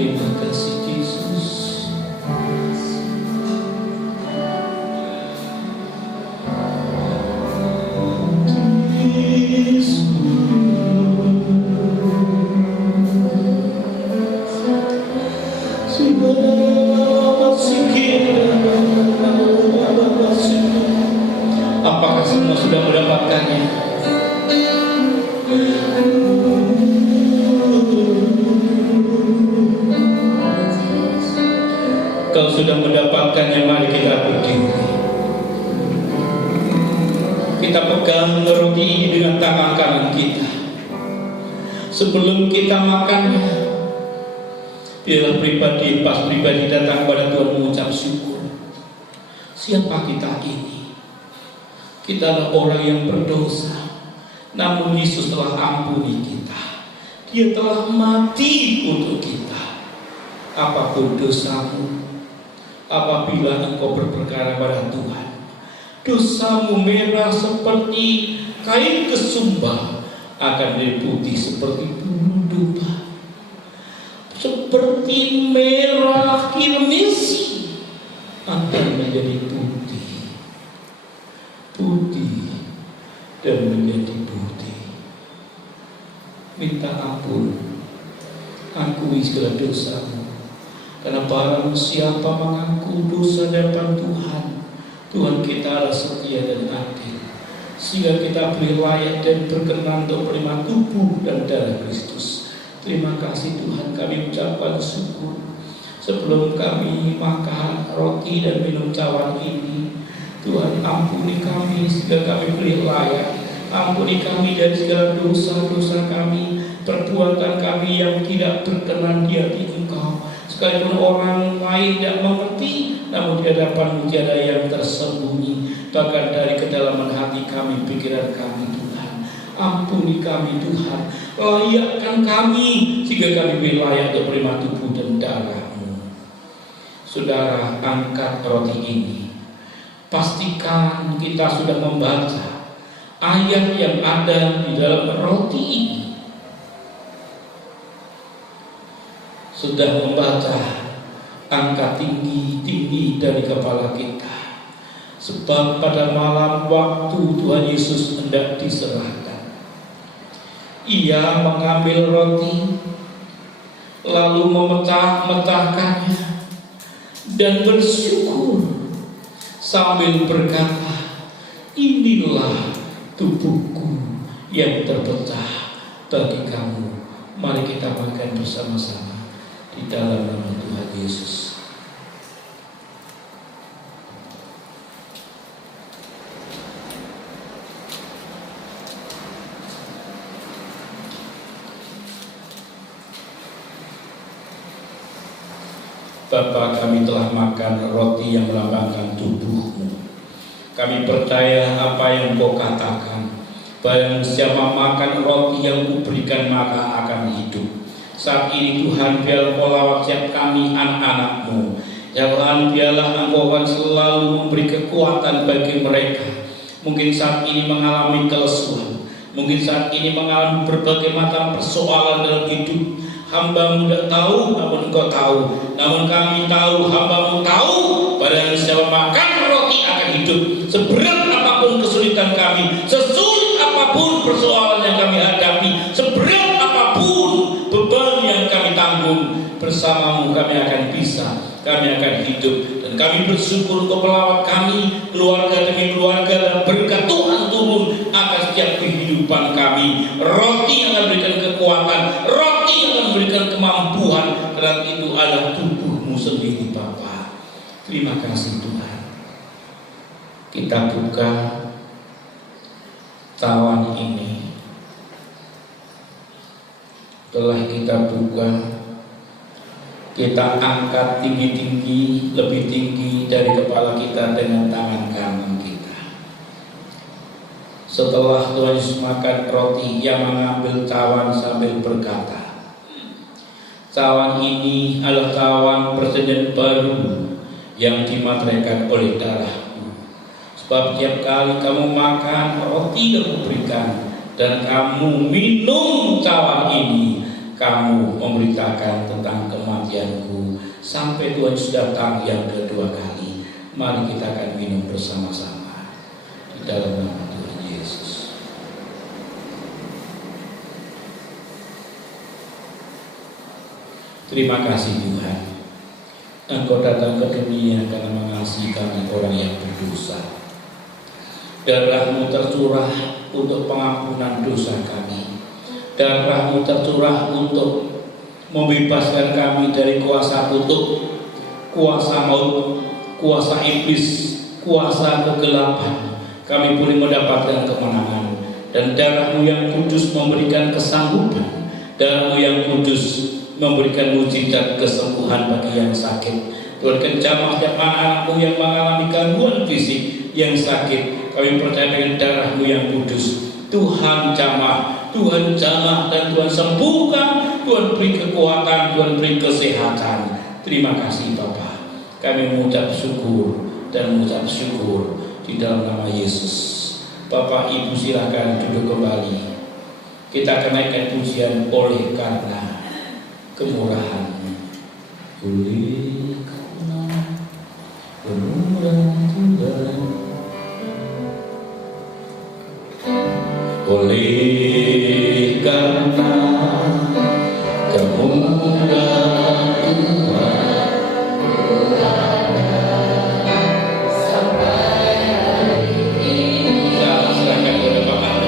Terima kasih Yesus. Apakah semua sudah mendapatkannya? Kalau sudah mendapatkannya, mari kita berdiri. Kita pegang roti ini dengan tangan kanan kita. Sebelum kita makannya, biarlah pribadi datang kepada Tuhan mengucap syukur. Siapa kita ini? Kita adalah orang yang berdosa, namun Yesus telah ampuni kita. Dia telah mati untuk kita. Apapun dosamu, apabila engkau berperkara pada Tuhan, dosamu merah seperti kain kesumba, akan menjadi putih seperti bulu domba, seperti merah kirmisi, akan menjadi putih dan menjadi putih. Minta ampun, ampuni segala dosamu, karena barang siapa mengaku dosa di hadapan Tuhan, Tuhan kita adalah setia dan adil, sehingga kita boleh layak dan berkenan untuk menerima tubuh dan darah Kristus. Terima kasih Tuhan, kami ucapkan syukur. Sebelum kami makan roti dan minum cawan ini, Tuhan ampuni kami sehingga kami boleh layak. Ampuni kami dari segala dosa-dosa kami, perbuatan kami yang tidak berkenan di hati Engkau. Sekalipun orang lain tidak mengerti, namun di hadapan-Mu tiada yang tersembunyi. Bahkan dari kedalaman hati kami, pikiran kami, Tuhan, ampuni kami Tuhan, layakkan kami sehingga kami boleh layak untuk menerima tubuh dan darah-Mu. Saudara, angkat roti ini. Pastikan kita sudah membaca ayat yang ada di dalam roti ini. Sudah membaca, angkat tinggi-tinggi dari kepala kita. Sebab pada malam waktu Tuhan Yesus hendak diserahkan, Ia mengambil roti, lalu memecah-mecahkannya dan bersyukur sambil berkata, inilah tubuhku yang terpecah bagi kamu. Mari kita makan bersama-sama di dalam nama Tuhan Yesus. Bapa, kami telah makan roti yang melambangkan tubuh-Mu. Kami percaya apa yang Kau katakan, bahwa siapa makan roti yang Kuberikan maka akan hidup. Saat ini Tuhan, biarlah Kau lawat setiap kami anak-anak-Mu. Ya Tuhan, biarlah Engkau akan selalu memberi kekuatan bagi mereka. Mungkin saat ini mengalami kelesuan, mungkin saat ini mengalami berbagai macam persoalan dalam hidup. Hamba-Mu tidak tahu, namun Engkau tahu. Namun kami tahu, hamba-Mu tahu, pada siapa makan roti akan hidup. Seberat apapun kesulitan kami, sesulit apapun persoalan yang kami hadapi, seberat apapun beban yang kami tanggung, bersama-Mu kami akan bisa, kami akan hidup. Dan kami bersyukur Engkau pelawat kami, keluarga demi keluarga, dan berkat Tuhan turun akan setiap kehidupan kami. Roti yang akan memberikan kekuatan, roti yang akan memberikan kemampuan, karena itu adalah tubuh-Mu sendiri Bapa. Terima kasih Tuhan. Kita buka tawan ini. Setelah kita buka, kita angkat tinggi-tinggi, lebih tinggi dari kepala kita dengan tangan kanan kita. Setelah Tuhan Yesus makan roti, Ia mengambil cawan sambil berkata, cawan ini adalah cawan perjanjian baru yang dimateraikan oleh darah-Ku. Sebab tiap kali kamu makan roti yang Kuberikan dan kamu minum cawan ini, kamu memberitakan tentang kematianku sampai Tuhan sudah datang yang kedua kali. Mari kita akan minum bersama-sama di dalam nama Tuhan Yesus. Terima kasih Tuhan, Engkau datang ke dunia karena mengasihi kami orang yang berdosa. Darah-Mu tercurah untuk pengampunan dosa kami. Darah-Mu tercurah untuk membebaskan kami dari kuasa kutuk, kuasa maut, kuasa iblis, kuasa kegelapan. Kami boleh mendapatkan kemenangan. Dan darah-Mu yang kudus memberikan kesanggupan. Darah-Mu yang kudus memberikan mujizat kesembuhan bagi yang sakit. Tuhan, jamah setiap anak-Mu yang mengalami gangguan fisik, yang sakit. Kami percaya dengan darah-Mu yang kudus. Tuhan jamah, dan Tuhan sembuhkan, Tuhan beri kekuatan, Tuhan beri kesehatan. Terima kasih Bapa. Kami mengucap syukur dan mengucap syukur di dalam nama Yesus. Bapak Ibu silakan duduk kembali. Kita akan naikkan pujian oleh karena kemurahan. Oleh karena kemurahan Tuhan. Oleh karena kemurahan Tuhan sampai hari ini. Kita serahkan kepada Bapak.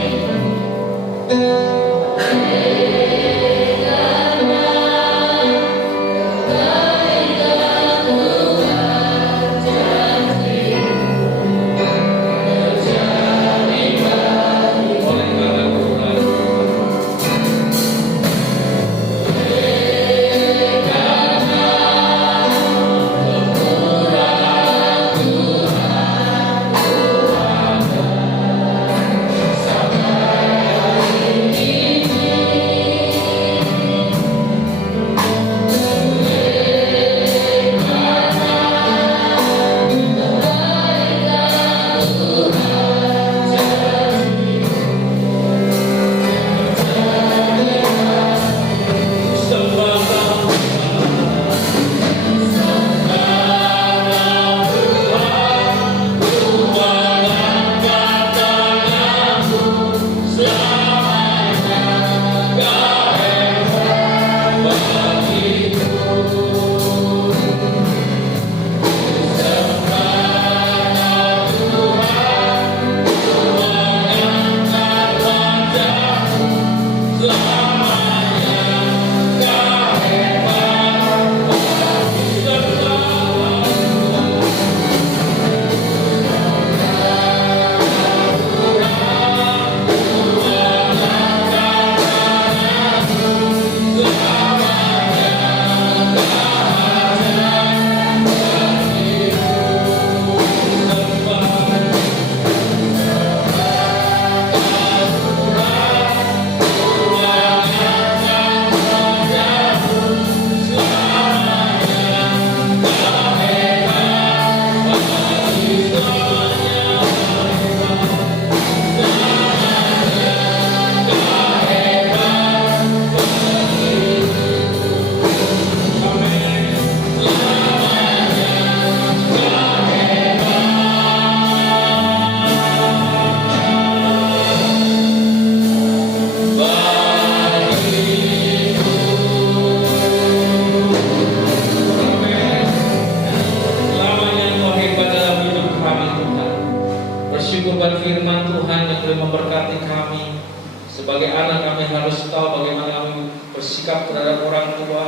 Bersyukur firman Tuhan yang boleh memberkati kami. Sebagai anak kami harus tahu bagaimana kami bersikap terhadap orang tua.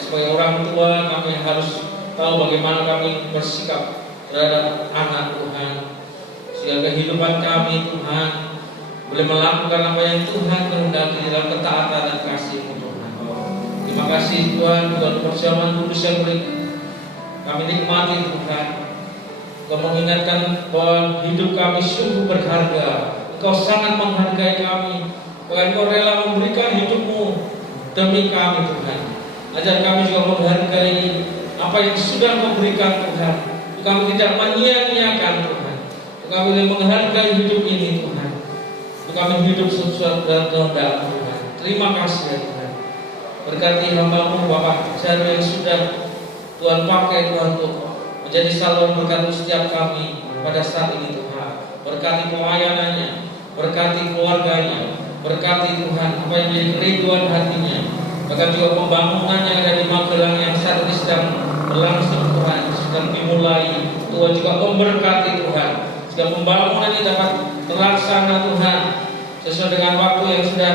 Sebagai orang tua kami harus tahu bagaimana kami bersikap terhadap anak Tuhan. Sehingga kehidupan kami Tuhan boleh melakukan apa yang Tuhan kehendaki dalam ketaatan dan kasih-Mu Tuhan. Terima kasih Tuhan, Tuhan perjamuan kudus yang boleh kami nikmati Tuhan. Engkau mengingatkan bahwa hidup kami sungguh berharga. Engkau sangat menghargai kami. Bahkan Engkau rela memberikan hidup-Mu demi kami Tuhan. Ajar kami juga menghargai apa yang sudah Engkau berikan Tuhan. Kami tidak menyia-nyiakan Tuhan. Kami boleh menghargai hidup ini Tuhan. Kami hidup sesuai dengan kehendak Tuhan. Terima kasih ya Tuhan. Berkati hamba-Mu Bapak Jaru yang sudah Tuhan pakai Tuhan untuk menjadi saluran berkat setiap kami pada saat ini Tuhan. Berkati pelayanannya, berkati keluarganya, berkati Tuhan apa yang menjadi kerinduan hatinya. Bahkan juga pembangunan yang ada di Magelang yang saat ini sedang berlangsung Tuhan, sedang dimulai. Tuhan juga memberkati Tuhan, jika pembangunan ini dapat terlaksana Tuhan sesuai dengan waktu yang sudah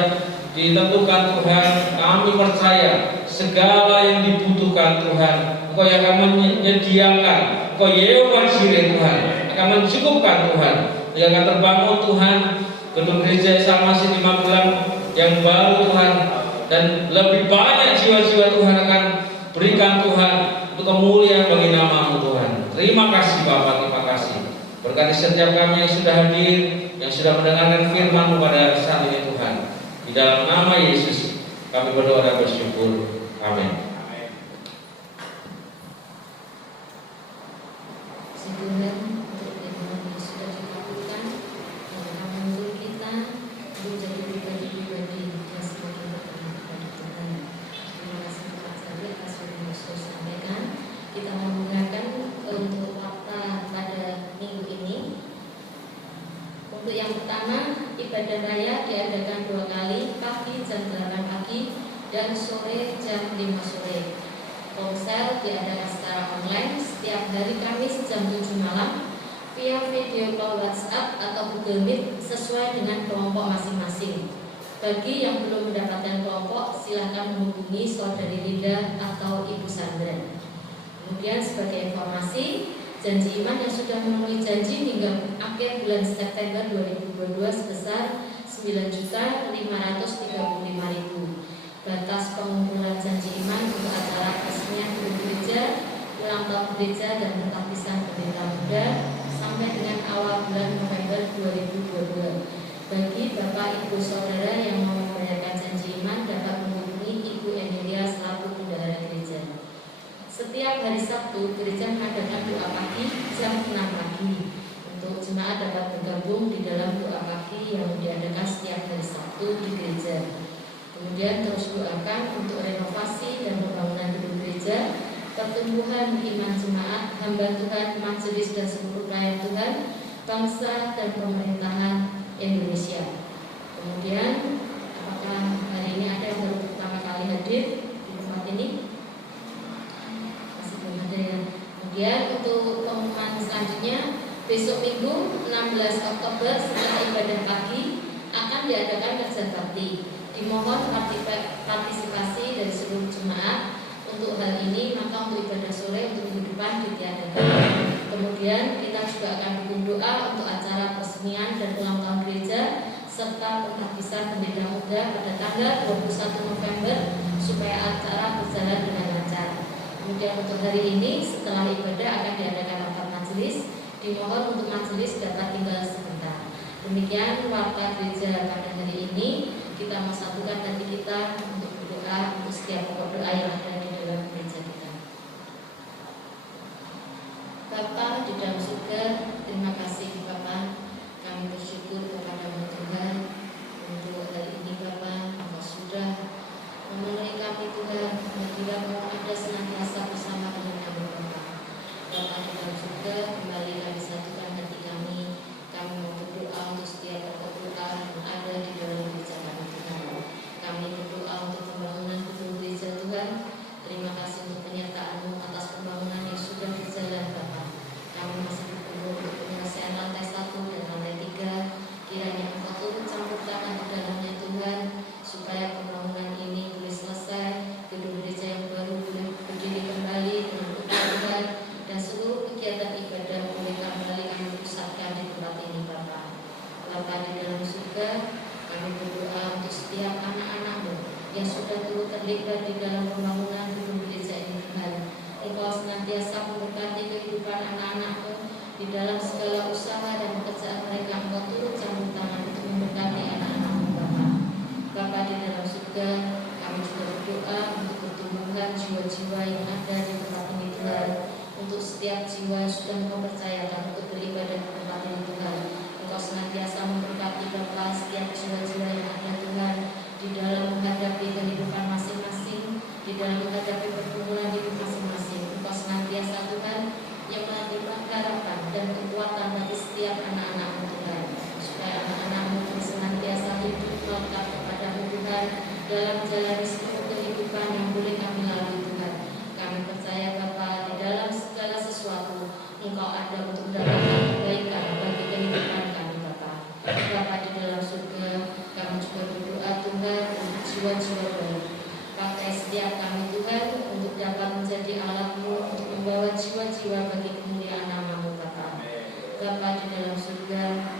ditentukan Tuhan. Kami percaya segala yang dibutuhkan Tuhan, Engkau yang akan menyediakan. Engkau Yehova Jireh Tuhan, akan mencukupkan Tuhan. Yang akan terbangun Tuhan gedung gereja Isa Masih di Magelang yang baru Tuhan, dan lebih banyak jiwa-jiwa Tuhan akan berikan Tuhan untuk kemuliaan bagi nama-Mu Tuhan. Terima kasih Bapak, terima kasih. Berkati setiap kami yang sudah hadir, yang sudah mendengarkan firman-Mu pada saat ini Tuhan. Di dalam nama Yesus kami berdoa dan bersyukur. Amin. Ibadah raya diadakan 2 kali, pagi jam 8 pagi dan sore jam 5 sore. Komsel diadakan secara online setiap hari Kamis jam 7 malam via video call WhatsApp atau Google Meet sesuai dengan kelompok masing-masing. Bagi yang belum mendapatkan kelompok, silakan menghubungi saudari Linda atau Ibu Sandra. Kemudian sebagai informasi, janji iman yang sudah memenuhi janji hingga akhir bulan September 2022 sebesar 9.535.000. Batas pengumpulan janji iman untuk acara peresmian gedung gereja, ulang tahun gereja dan penghabisan bendera muda sampai dengan awal bulan November 2022. Bagi Bapak Ibu Saudara yang mau membayarkan janji iman dapat menghubungi Ibu Emilia selaku bendahara gereja. Setiap hari Sabtu, gereja mengadakan doa pagi jam 6 pagi. Untuk jemaat dapat bergabung di dalam doa pagi yang diadakan setiap hari Sabtu di gereja. Kemudian terus doakan untuk renovasi dan pembangunan gedung gereja, pertumbuhan iman jemaat, hamba Tuhan, majelis dan seluruh rakyat Tuhan, bangsa dan pemerintahan Indonesia. Kemudian, apakah hari ini ada yang baru pertama kali hadir di tempat ini? Kemudian untuk pengumuman selanjutnya, besok Minggu 16 Oktober setelah ibadah pagi akan diadakan kerja bakti. Dimohon partisipasi dari seluruh jemaat. Untuk hal ini maka untuk ibadah sore untuk minggu depan ditiadakan. Kemudian kita juga akan dukung doa untuk acara peresmian dan ulang tahun gereja serta penghabisan bendera muda pada tanggal 21 November supaya acara berjalan dengan lancar. Kemudian untuk hari ini setelah ibadah akan diadakan rapat majelis. Dimohon untuk majelis dapat tinggal sebentar. Demikian warta gereja pada hari ini. Kita mau satukan hati kita untuk berdoa untuk setiap pokok doa yang ada di dalam gereja kita. Bapa di dalam surga, terima kasih Bapa. Kami bersyukur kepada-Mu Tuhan untuk hari ini Bapa. Engkau sudah memenuhi kami Tuhan. Kiranya ada senantiasa bersama dengan kami Bapa. Bapa di dalam surga, kembali kami satukan hati kami. Kami mau berdoa untuk setiap pokok doa yang ada di dalam gereja kami Tuhan. Kami berdoa untuk pembangunan gedung gereja Tuhan. Terima kasih untuk penyertaan-Mu atas pembangunan yang sudah berjalan Bapa. Kami masih berdoa untuk penyelesaian lantai 1 dan lantai 3. Kiranya Engkau turut campur tangan di dalamnya Tuhan, supaya pembangunan ini boleh selesai, gedung gereja yang baru boleh berdiri kembali dengan utuh Tuhan, dan seluruh kegiatan ibadah boleh kembali kami pusatkan di tempat ini Bapa. Bapa di dalam surga, kami berdoa untuk setiap anak-anak-Mu yang sudah turut terlibat di dalam pembangunan gedung gereja ini Tuhan. Engkau senantiasa memberkati kehidupan anak-anak-Mu di dalam segala usaha dan pekerjaan mereka. Engkau turut campur tangan untuk memberkati anak-anak-Mu Bapa. Bapa di dalam surga, kami juga berdoa untuk pertumbuhan jiwa-jiwa yang ada di tempat ini Tuhan. Untuk setiap jiwa yang sudah Engkau percayakan untuk beribadah di tempat ini Tuhan. Engkau senantiasa memberkati Bapa setiap jiwa-jiwa yang ada Tuhan di dalam menghadapi kehidupan masing-masing, setiap kami Tuhan untuk dapat menjadi alat-Mu untuk membawa jiwa-jiwa bagi kemuliaan nama-Mu Bapa. Bapa di dalam surga,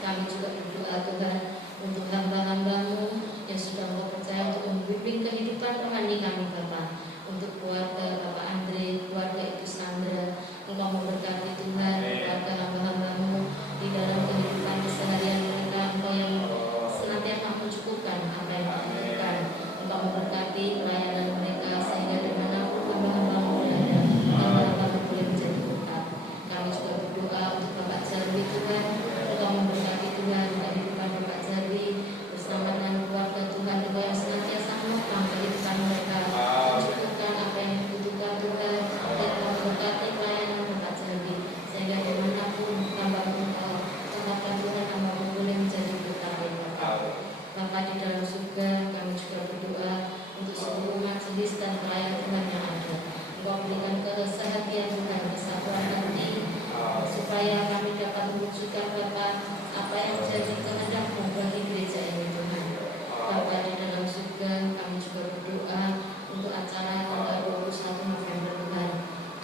kami juga berdoa Tuhan untuk hamba-hamba-Mu yang sudah Engkau percaya untuk membimbing kehidupan rohani kami Bapa. Untuk keluarga Bapak Andre, keluarga Ibu Sandra, Engkau memberkati Tuhan keluarga hamba-hamba-Mu di dalam kehidupan keseharian mereka. Engkau yang senantiasa mencukupkan apa yang dibutuhkan. Engkau memberkati pelayanan mereka sehingga dimanapun hamba-hamba-Mu berada, hamba-hamba-Mu boleh menjadi berkat. Kami juga berdoa untuk Bapak Jarwi Tuhan. Engkau memberkati Tuhan kehidupan Bapak Jarwi bersama dengan keluarga Tuhan. Engkau yang senantiasa menopang kehidupan mereka, mencukupkan apa yang dibutuhkan Tuhan, dan Engkau memberkati pelayanan Bapak Jarwi sehingga dimanapun hamba-Mu Engkau tempatkan Tuhan, hamba-Mu boleh menjadi berkat bagi Bapak. Bapa di dalam surga, kami juga berdoa untuk seluruh majelis dan pelayan Tuhan yang ada. Engkau berikan kesehatan Tuhan, kesatuan hati, supaya kami dapat mewujudkan Bapa apa yang menjadi kehendak-Mu bagi gereja ini Tuhan. Bapa di dalam surga, kami juga berdoa untuk acara tanggal 21 November Tuhan.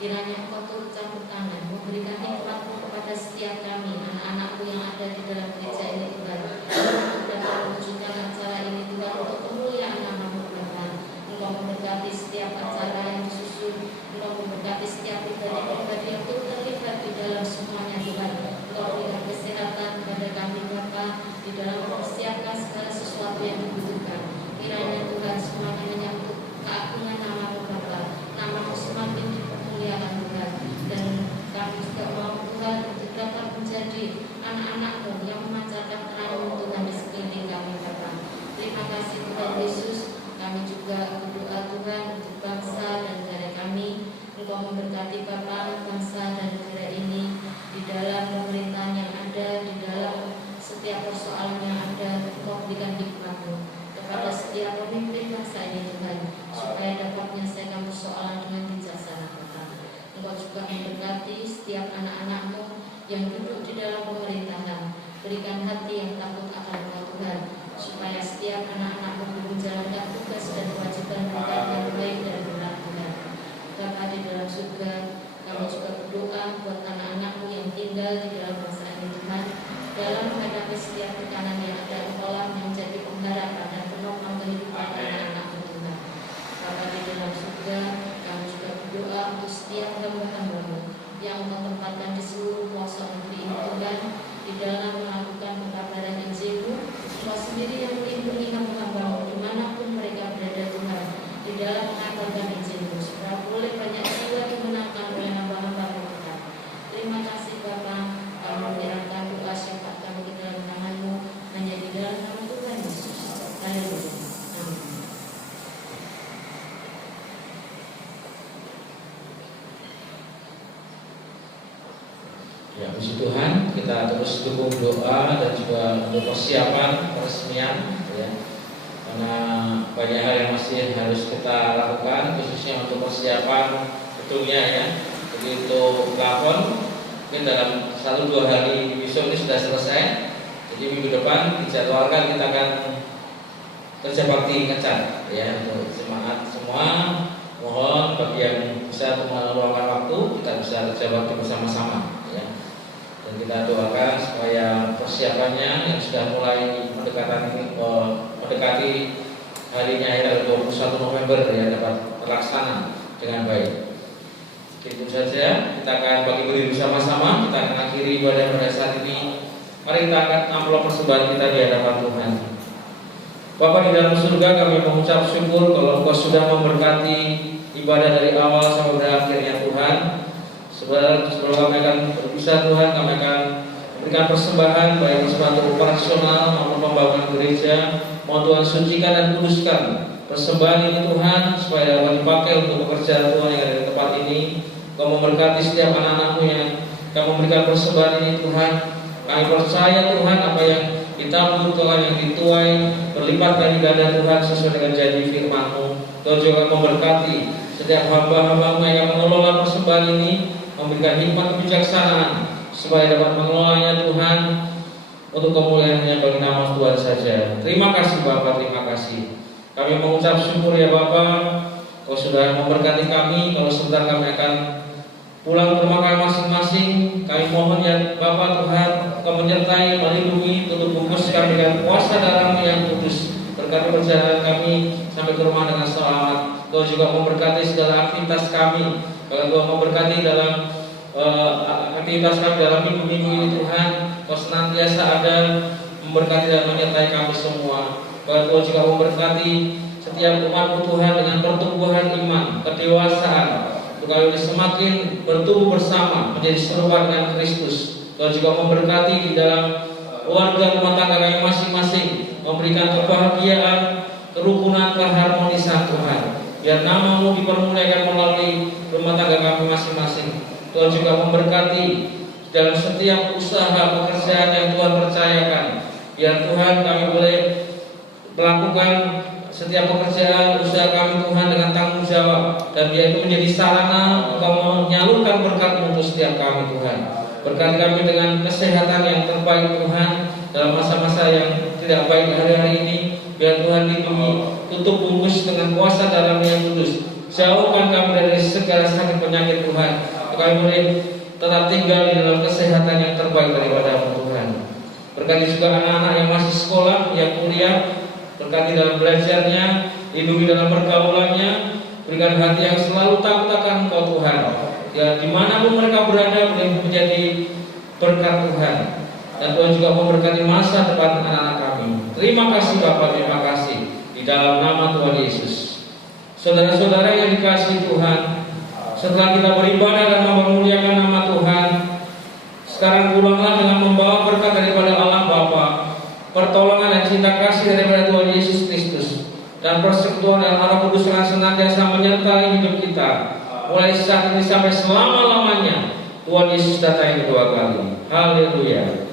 Kiranya Engkau turut campur tangan, memberikan hikmat-Mu kepada setiap kami, anak-anak-Mu yang ada di dalam gereja ini Tuhan, untuk dapat mewujudkan acara ini Tuhan untuk kemuliaan nama-Mu Bapa. Engkau memberkati setiap acara yang disusun, Engkau memberkati setiap pribadi-pribadi yang turut terlibat di dalam semuanya Tuhan. Engkau berikan kesehatan kepada kami Bapa di dalam mempersiapkan segala sesuatu yang dibutuhkan. Kiranya Tuhan semuanya hanya untuk keagungan nama-Mu Bapa, nama-Mu semakin dipermuliakan Tuhan. Dan kami juga mau Tuhan untuk dapat menjadi anak-anak-Mu yang memancarkan terang-Mu Tuhan di sekeliling kami Bapa. Terima kasih Tuhan Yesus. Kami juga berdoa Tuhan untuk bangsa dan negara kami. Engkau memberkati Bapa bangsa dan negara ini di dalam pemerintahan yang ada, di dalam setiap persoalan yang ada. Engkau berikan hikmat-Mu kepada setiap pemimpin bangsa ini Tuhan, supaya dapat menyelesaikan persoalan dengan bijaksana Bapa. Engkau juga memberkati setiap anak-anak-Mu yang duduk di dalam pemerintahan. Berikan hati yang takut akan Engkau Tuhan, supaya setiap anak-anak-Mu menjalankan tugas dan kewajiban mereka dengan baik dan benar Tuhan. Bapa di dalam surga, kami juga berdoa buat anak-anak-Mu yang tinggal di dalam bangsa ini Tuhan, dalam menghadapi setiap tekanan yang ada. Engkaulah yang menjadi pengharapan dan penopang kehidupan anak-anak-Mu Tuhan. Bapa di dalam surga, kami juga berdoa untuk setiap hamba-hamba-Mu yang Engkau tempatkan di seluruh pelosok negeri ini Tuhan, di dalam melakukan pekabaran Injil-Mu. Engkau sendiri yang melindungi hamba-hamba-Mu dimanapun mereka berada Tuhan, di dalam mengabarkan Injil-Mu, supaya boleh banyak jiwa dimenangkan oleh hamba-hamba-Mu Tuhan. Terima kasih Bapa. Kami menyerahkan doa syafaat kami ke dalam tangan-Mu, hanya di dalam nama Tuhan Yesus. Haleluya. Amin. Ya, puji Tuhan, kita terus dukung doa dan juga untuk persiapan peresmian ya. Karena banyak hal yang masih harus kita lakukan, khususnya untuk persiapan gedungnya ya. Jadi untuk plafon mungkin dalam 1-2 hari besok ini sudah selesai. Jadi minggu depan dijadwalkan kita akan kerja bakti ngecat ya, untuk semangat semua. Mohon bagi yang bisa meluangkan waktu, kita bisa kerja bakti bersama-sama ya. Dan kita doakan supaya persiapannya yang sudah mulai mendekati harinya ya, 21 November ya, dapat terlaksana dengan baik. Itu saja, kita akan bagi bersama-sama. Kita akan akhiri ibadah pada saat ini. Mari kita angkat amplop persembahan kita di hadapan Tuhan. Bapa di dalam surga, kami mengucap syukur kalau Engkau sudah memberkati ibadah dari awal sampai berakhirnya Tuhan. Sebelum kami akan berpisah Tuhan, kami akan memberikan persembahan baik persembahan operasional maupun pembangunan gereja. Mohon Tuhan sucikan dan kuduskan persembahan ini Tuhan, supaya dapat dipakai untuk pekerjaan Tuhan yang ada di tempat ini. Kau memberkati setiap anak-anak-Mu yang Kau memberikan persembahan ini Tuhan. Kami percaya Tuhan apa yang ditabur Tuhan, yang dituai berlipat kali ganda Tuhan sesuai dengan janji firman-Mu. Tuhan juga memberkati setiap hamba-hamba-Mu yang mengelola persembahan ini, memberikan hikmat kebijaksanaan supaya dapat mengelolanya Tuhan untuk kemuliaan-Nya bagi nama Tuhan saja. Terima kasih Bapa, terima kasih. Kami mengucap syukur ya Bapa, Kau sudah memberkati kami. Kalau sebentar kami akan pulang ke rumah kami masing-masing, kami mohon ya Bapa Tuhan, Kau menyertai, melindungi, tutup bungkus kami dengan kuasa darah-Mu yang kudus. Berkati perjalanan kami sampai ke rumah dengan selamat. Kau juga memberkati segala aktivitas kami. Kau memberkati dalam aktivitas kami dalam minggu-minggu ini Tuhan. Kau senantiasa ada memberkati dan menyertai kami semua. Kau juga memberkati setiap umat Tuhan dengan pertumbuhan iman, kedewasaan, untuk kami semakin bertumbuh bersama menjadi serupa dengan Kristus. Kau juga memberkati di dalam keluarga rumah tangga kami masing-masing, memberikan kebahagiaan, kerukunan, keharmonisan Tuhan. Biar nama-Mu dipermuliakan melalui rumah tangga kami masing-masing. Tuhan juga memberkati dalam setiap usaha pekerjaan yang Tuhan percayakan. Biar Tuhan kami boleh melakukan setiap pekerjaan usaha kami Tuhan dengan tanggung jawab, dan biar itu menjadi sarana Engkau menyalurkan berkat-Mu untuk setiap kami Tuhan. Berkati kami dengan kesehatan yang terbaik Tuhan dalam masa-masa yang tidak baik hari-hari ini. Biar Tuhan lindungi, tutup bungkus dengan kuasa dalam yang kudus. Jauhkan kami dari segala sakit penyakit Tuhan. Kami boleh tetap tinggal di dalam kesehatan yang terbaik daripada-Mu Tuhan. Berkati juga anak-anak yang masih sekolah, yang kuliah. Berkati dalam belajarnya, lindungi dalam pergaulannya, berikan hati yang selalu takut akan Engkau Tuhan. Ya, dimanapun mereka berada boleh menjadi berkat Tuhan. Dan Tuhan juga memberkati masa depan anak-anak kami. Terima kasih Bapa, terima kasih di dalam nama Tuhan Yesus. Saudara-saudara yang dikasihi Tuhan, setelah kita beribadah dan memuliakan nama Tuhan, sekarang pulanglah dengan membawa berkat daripada Allah Bapa, pertolongan dan cinta kasih daripada Tuhan Yesus Kristus, dan persekutuan dan Roh Kudus yang senantiasa menyertai hidup kita mulai saat ini sampai selama-lamanya. Tuhan Yesus datang kedua kali. Haleluya.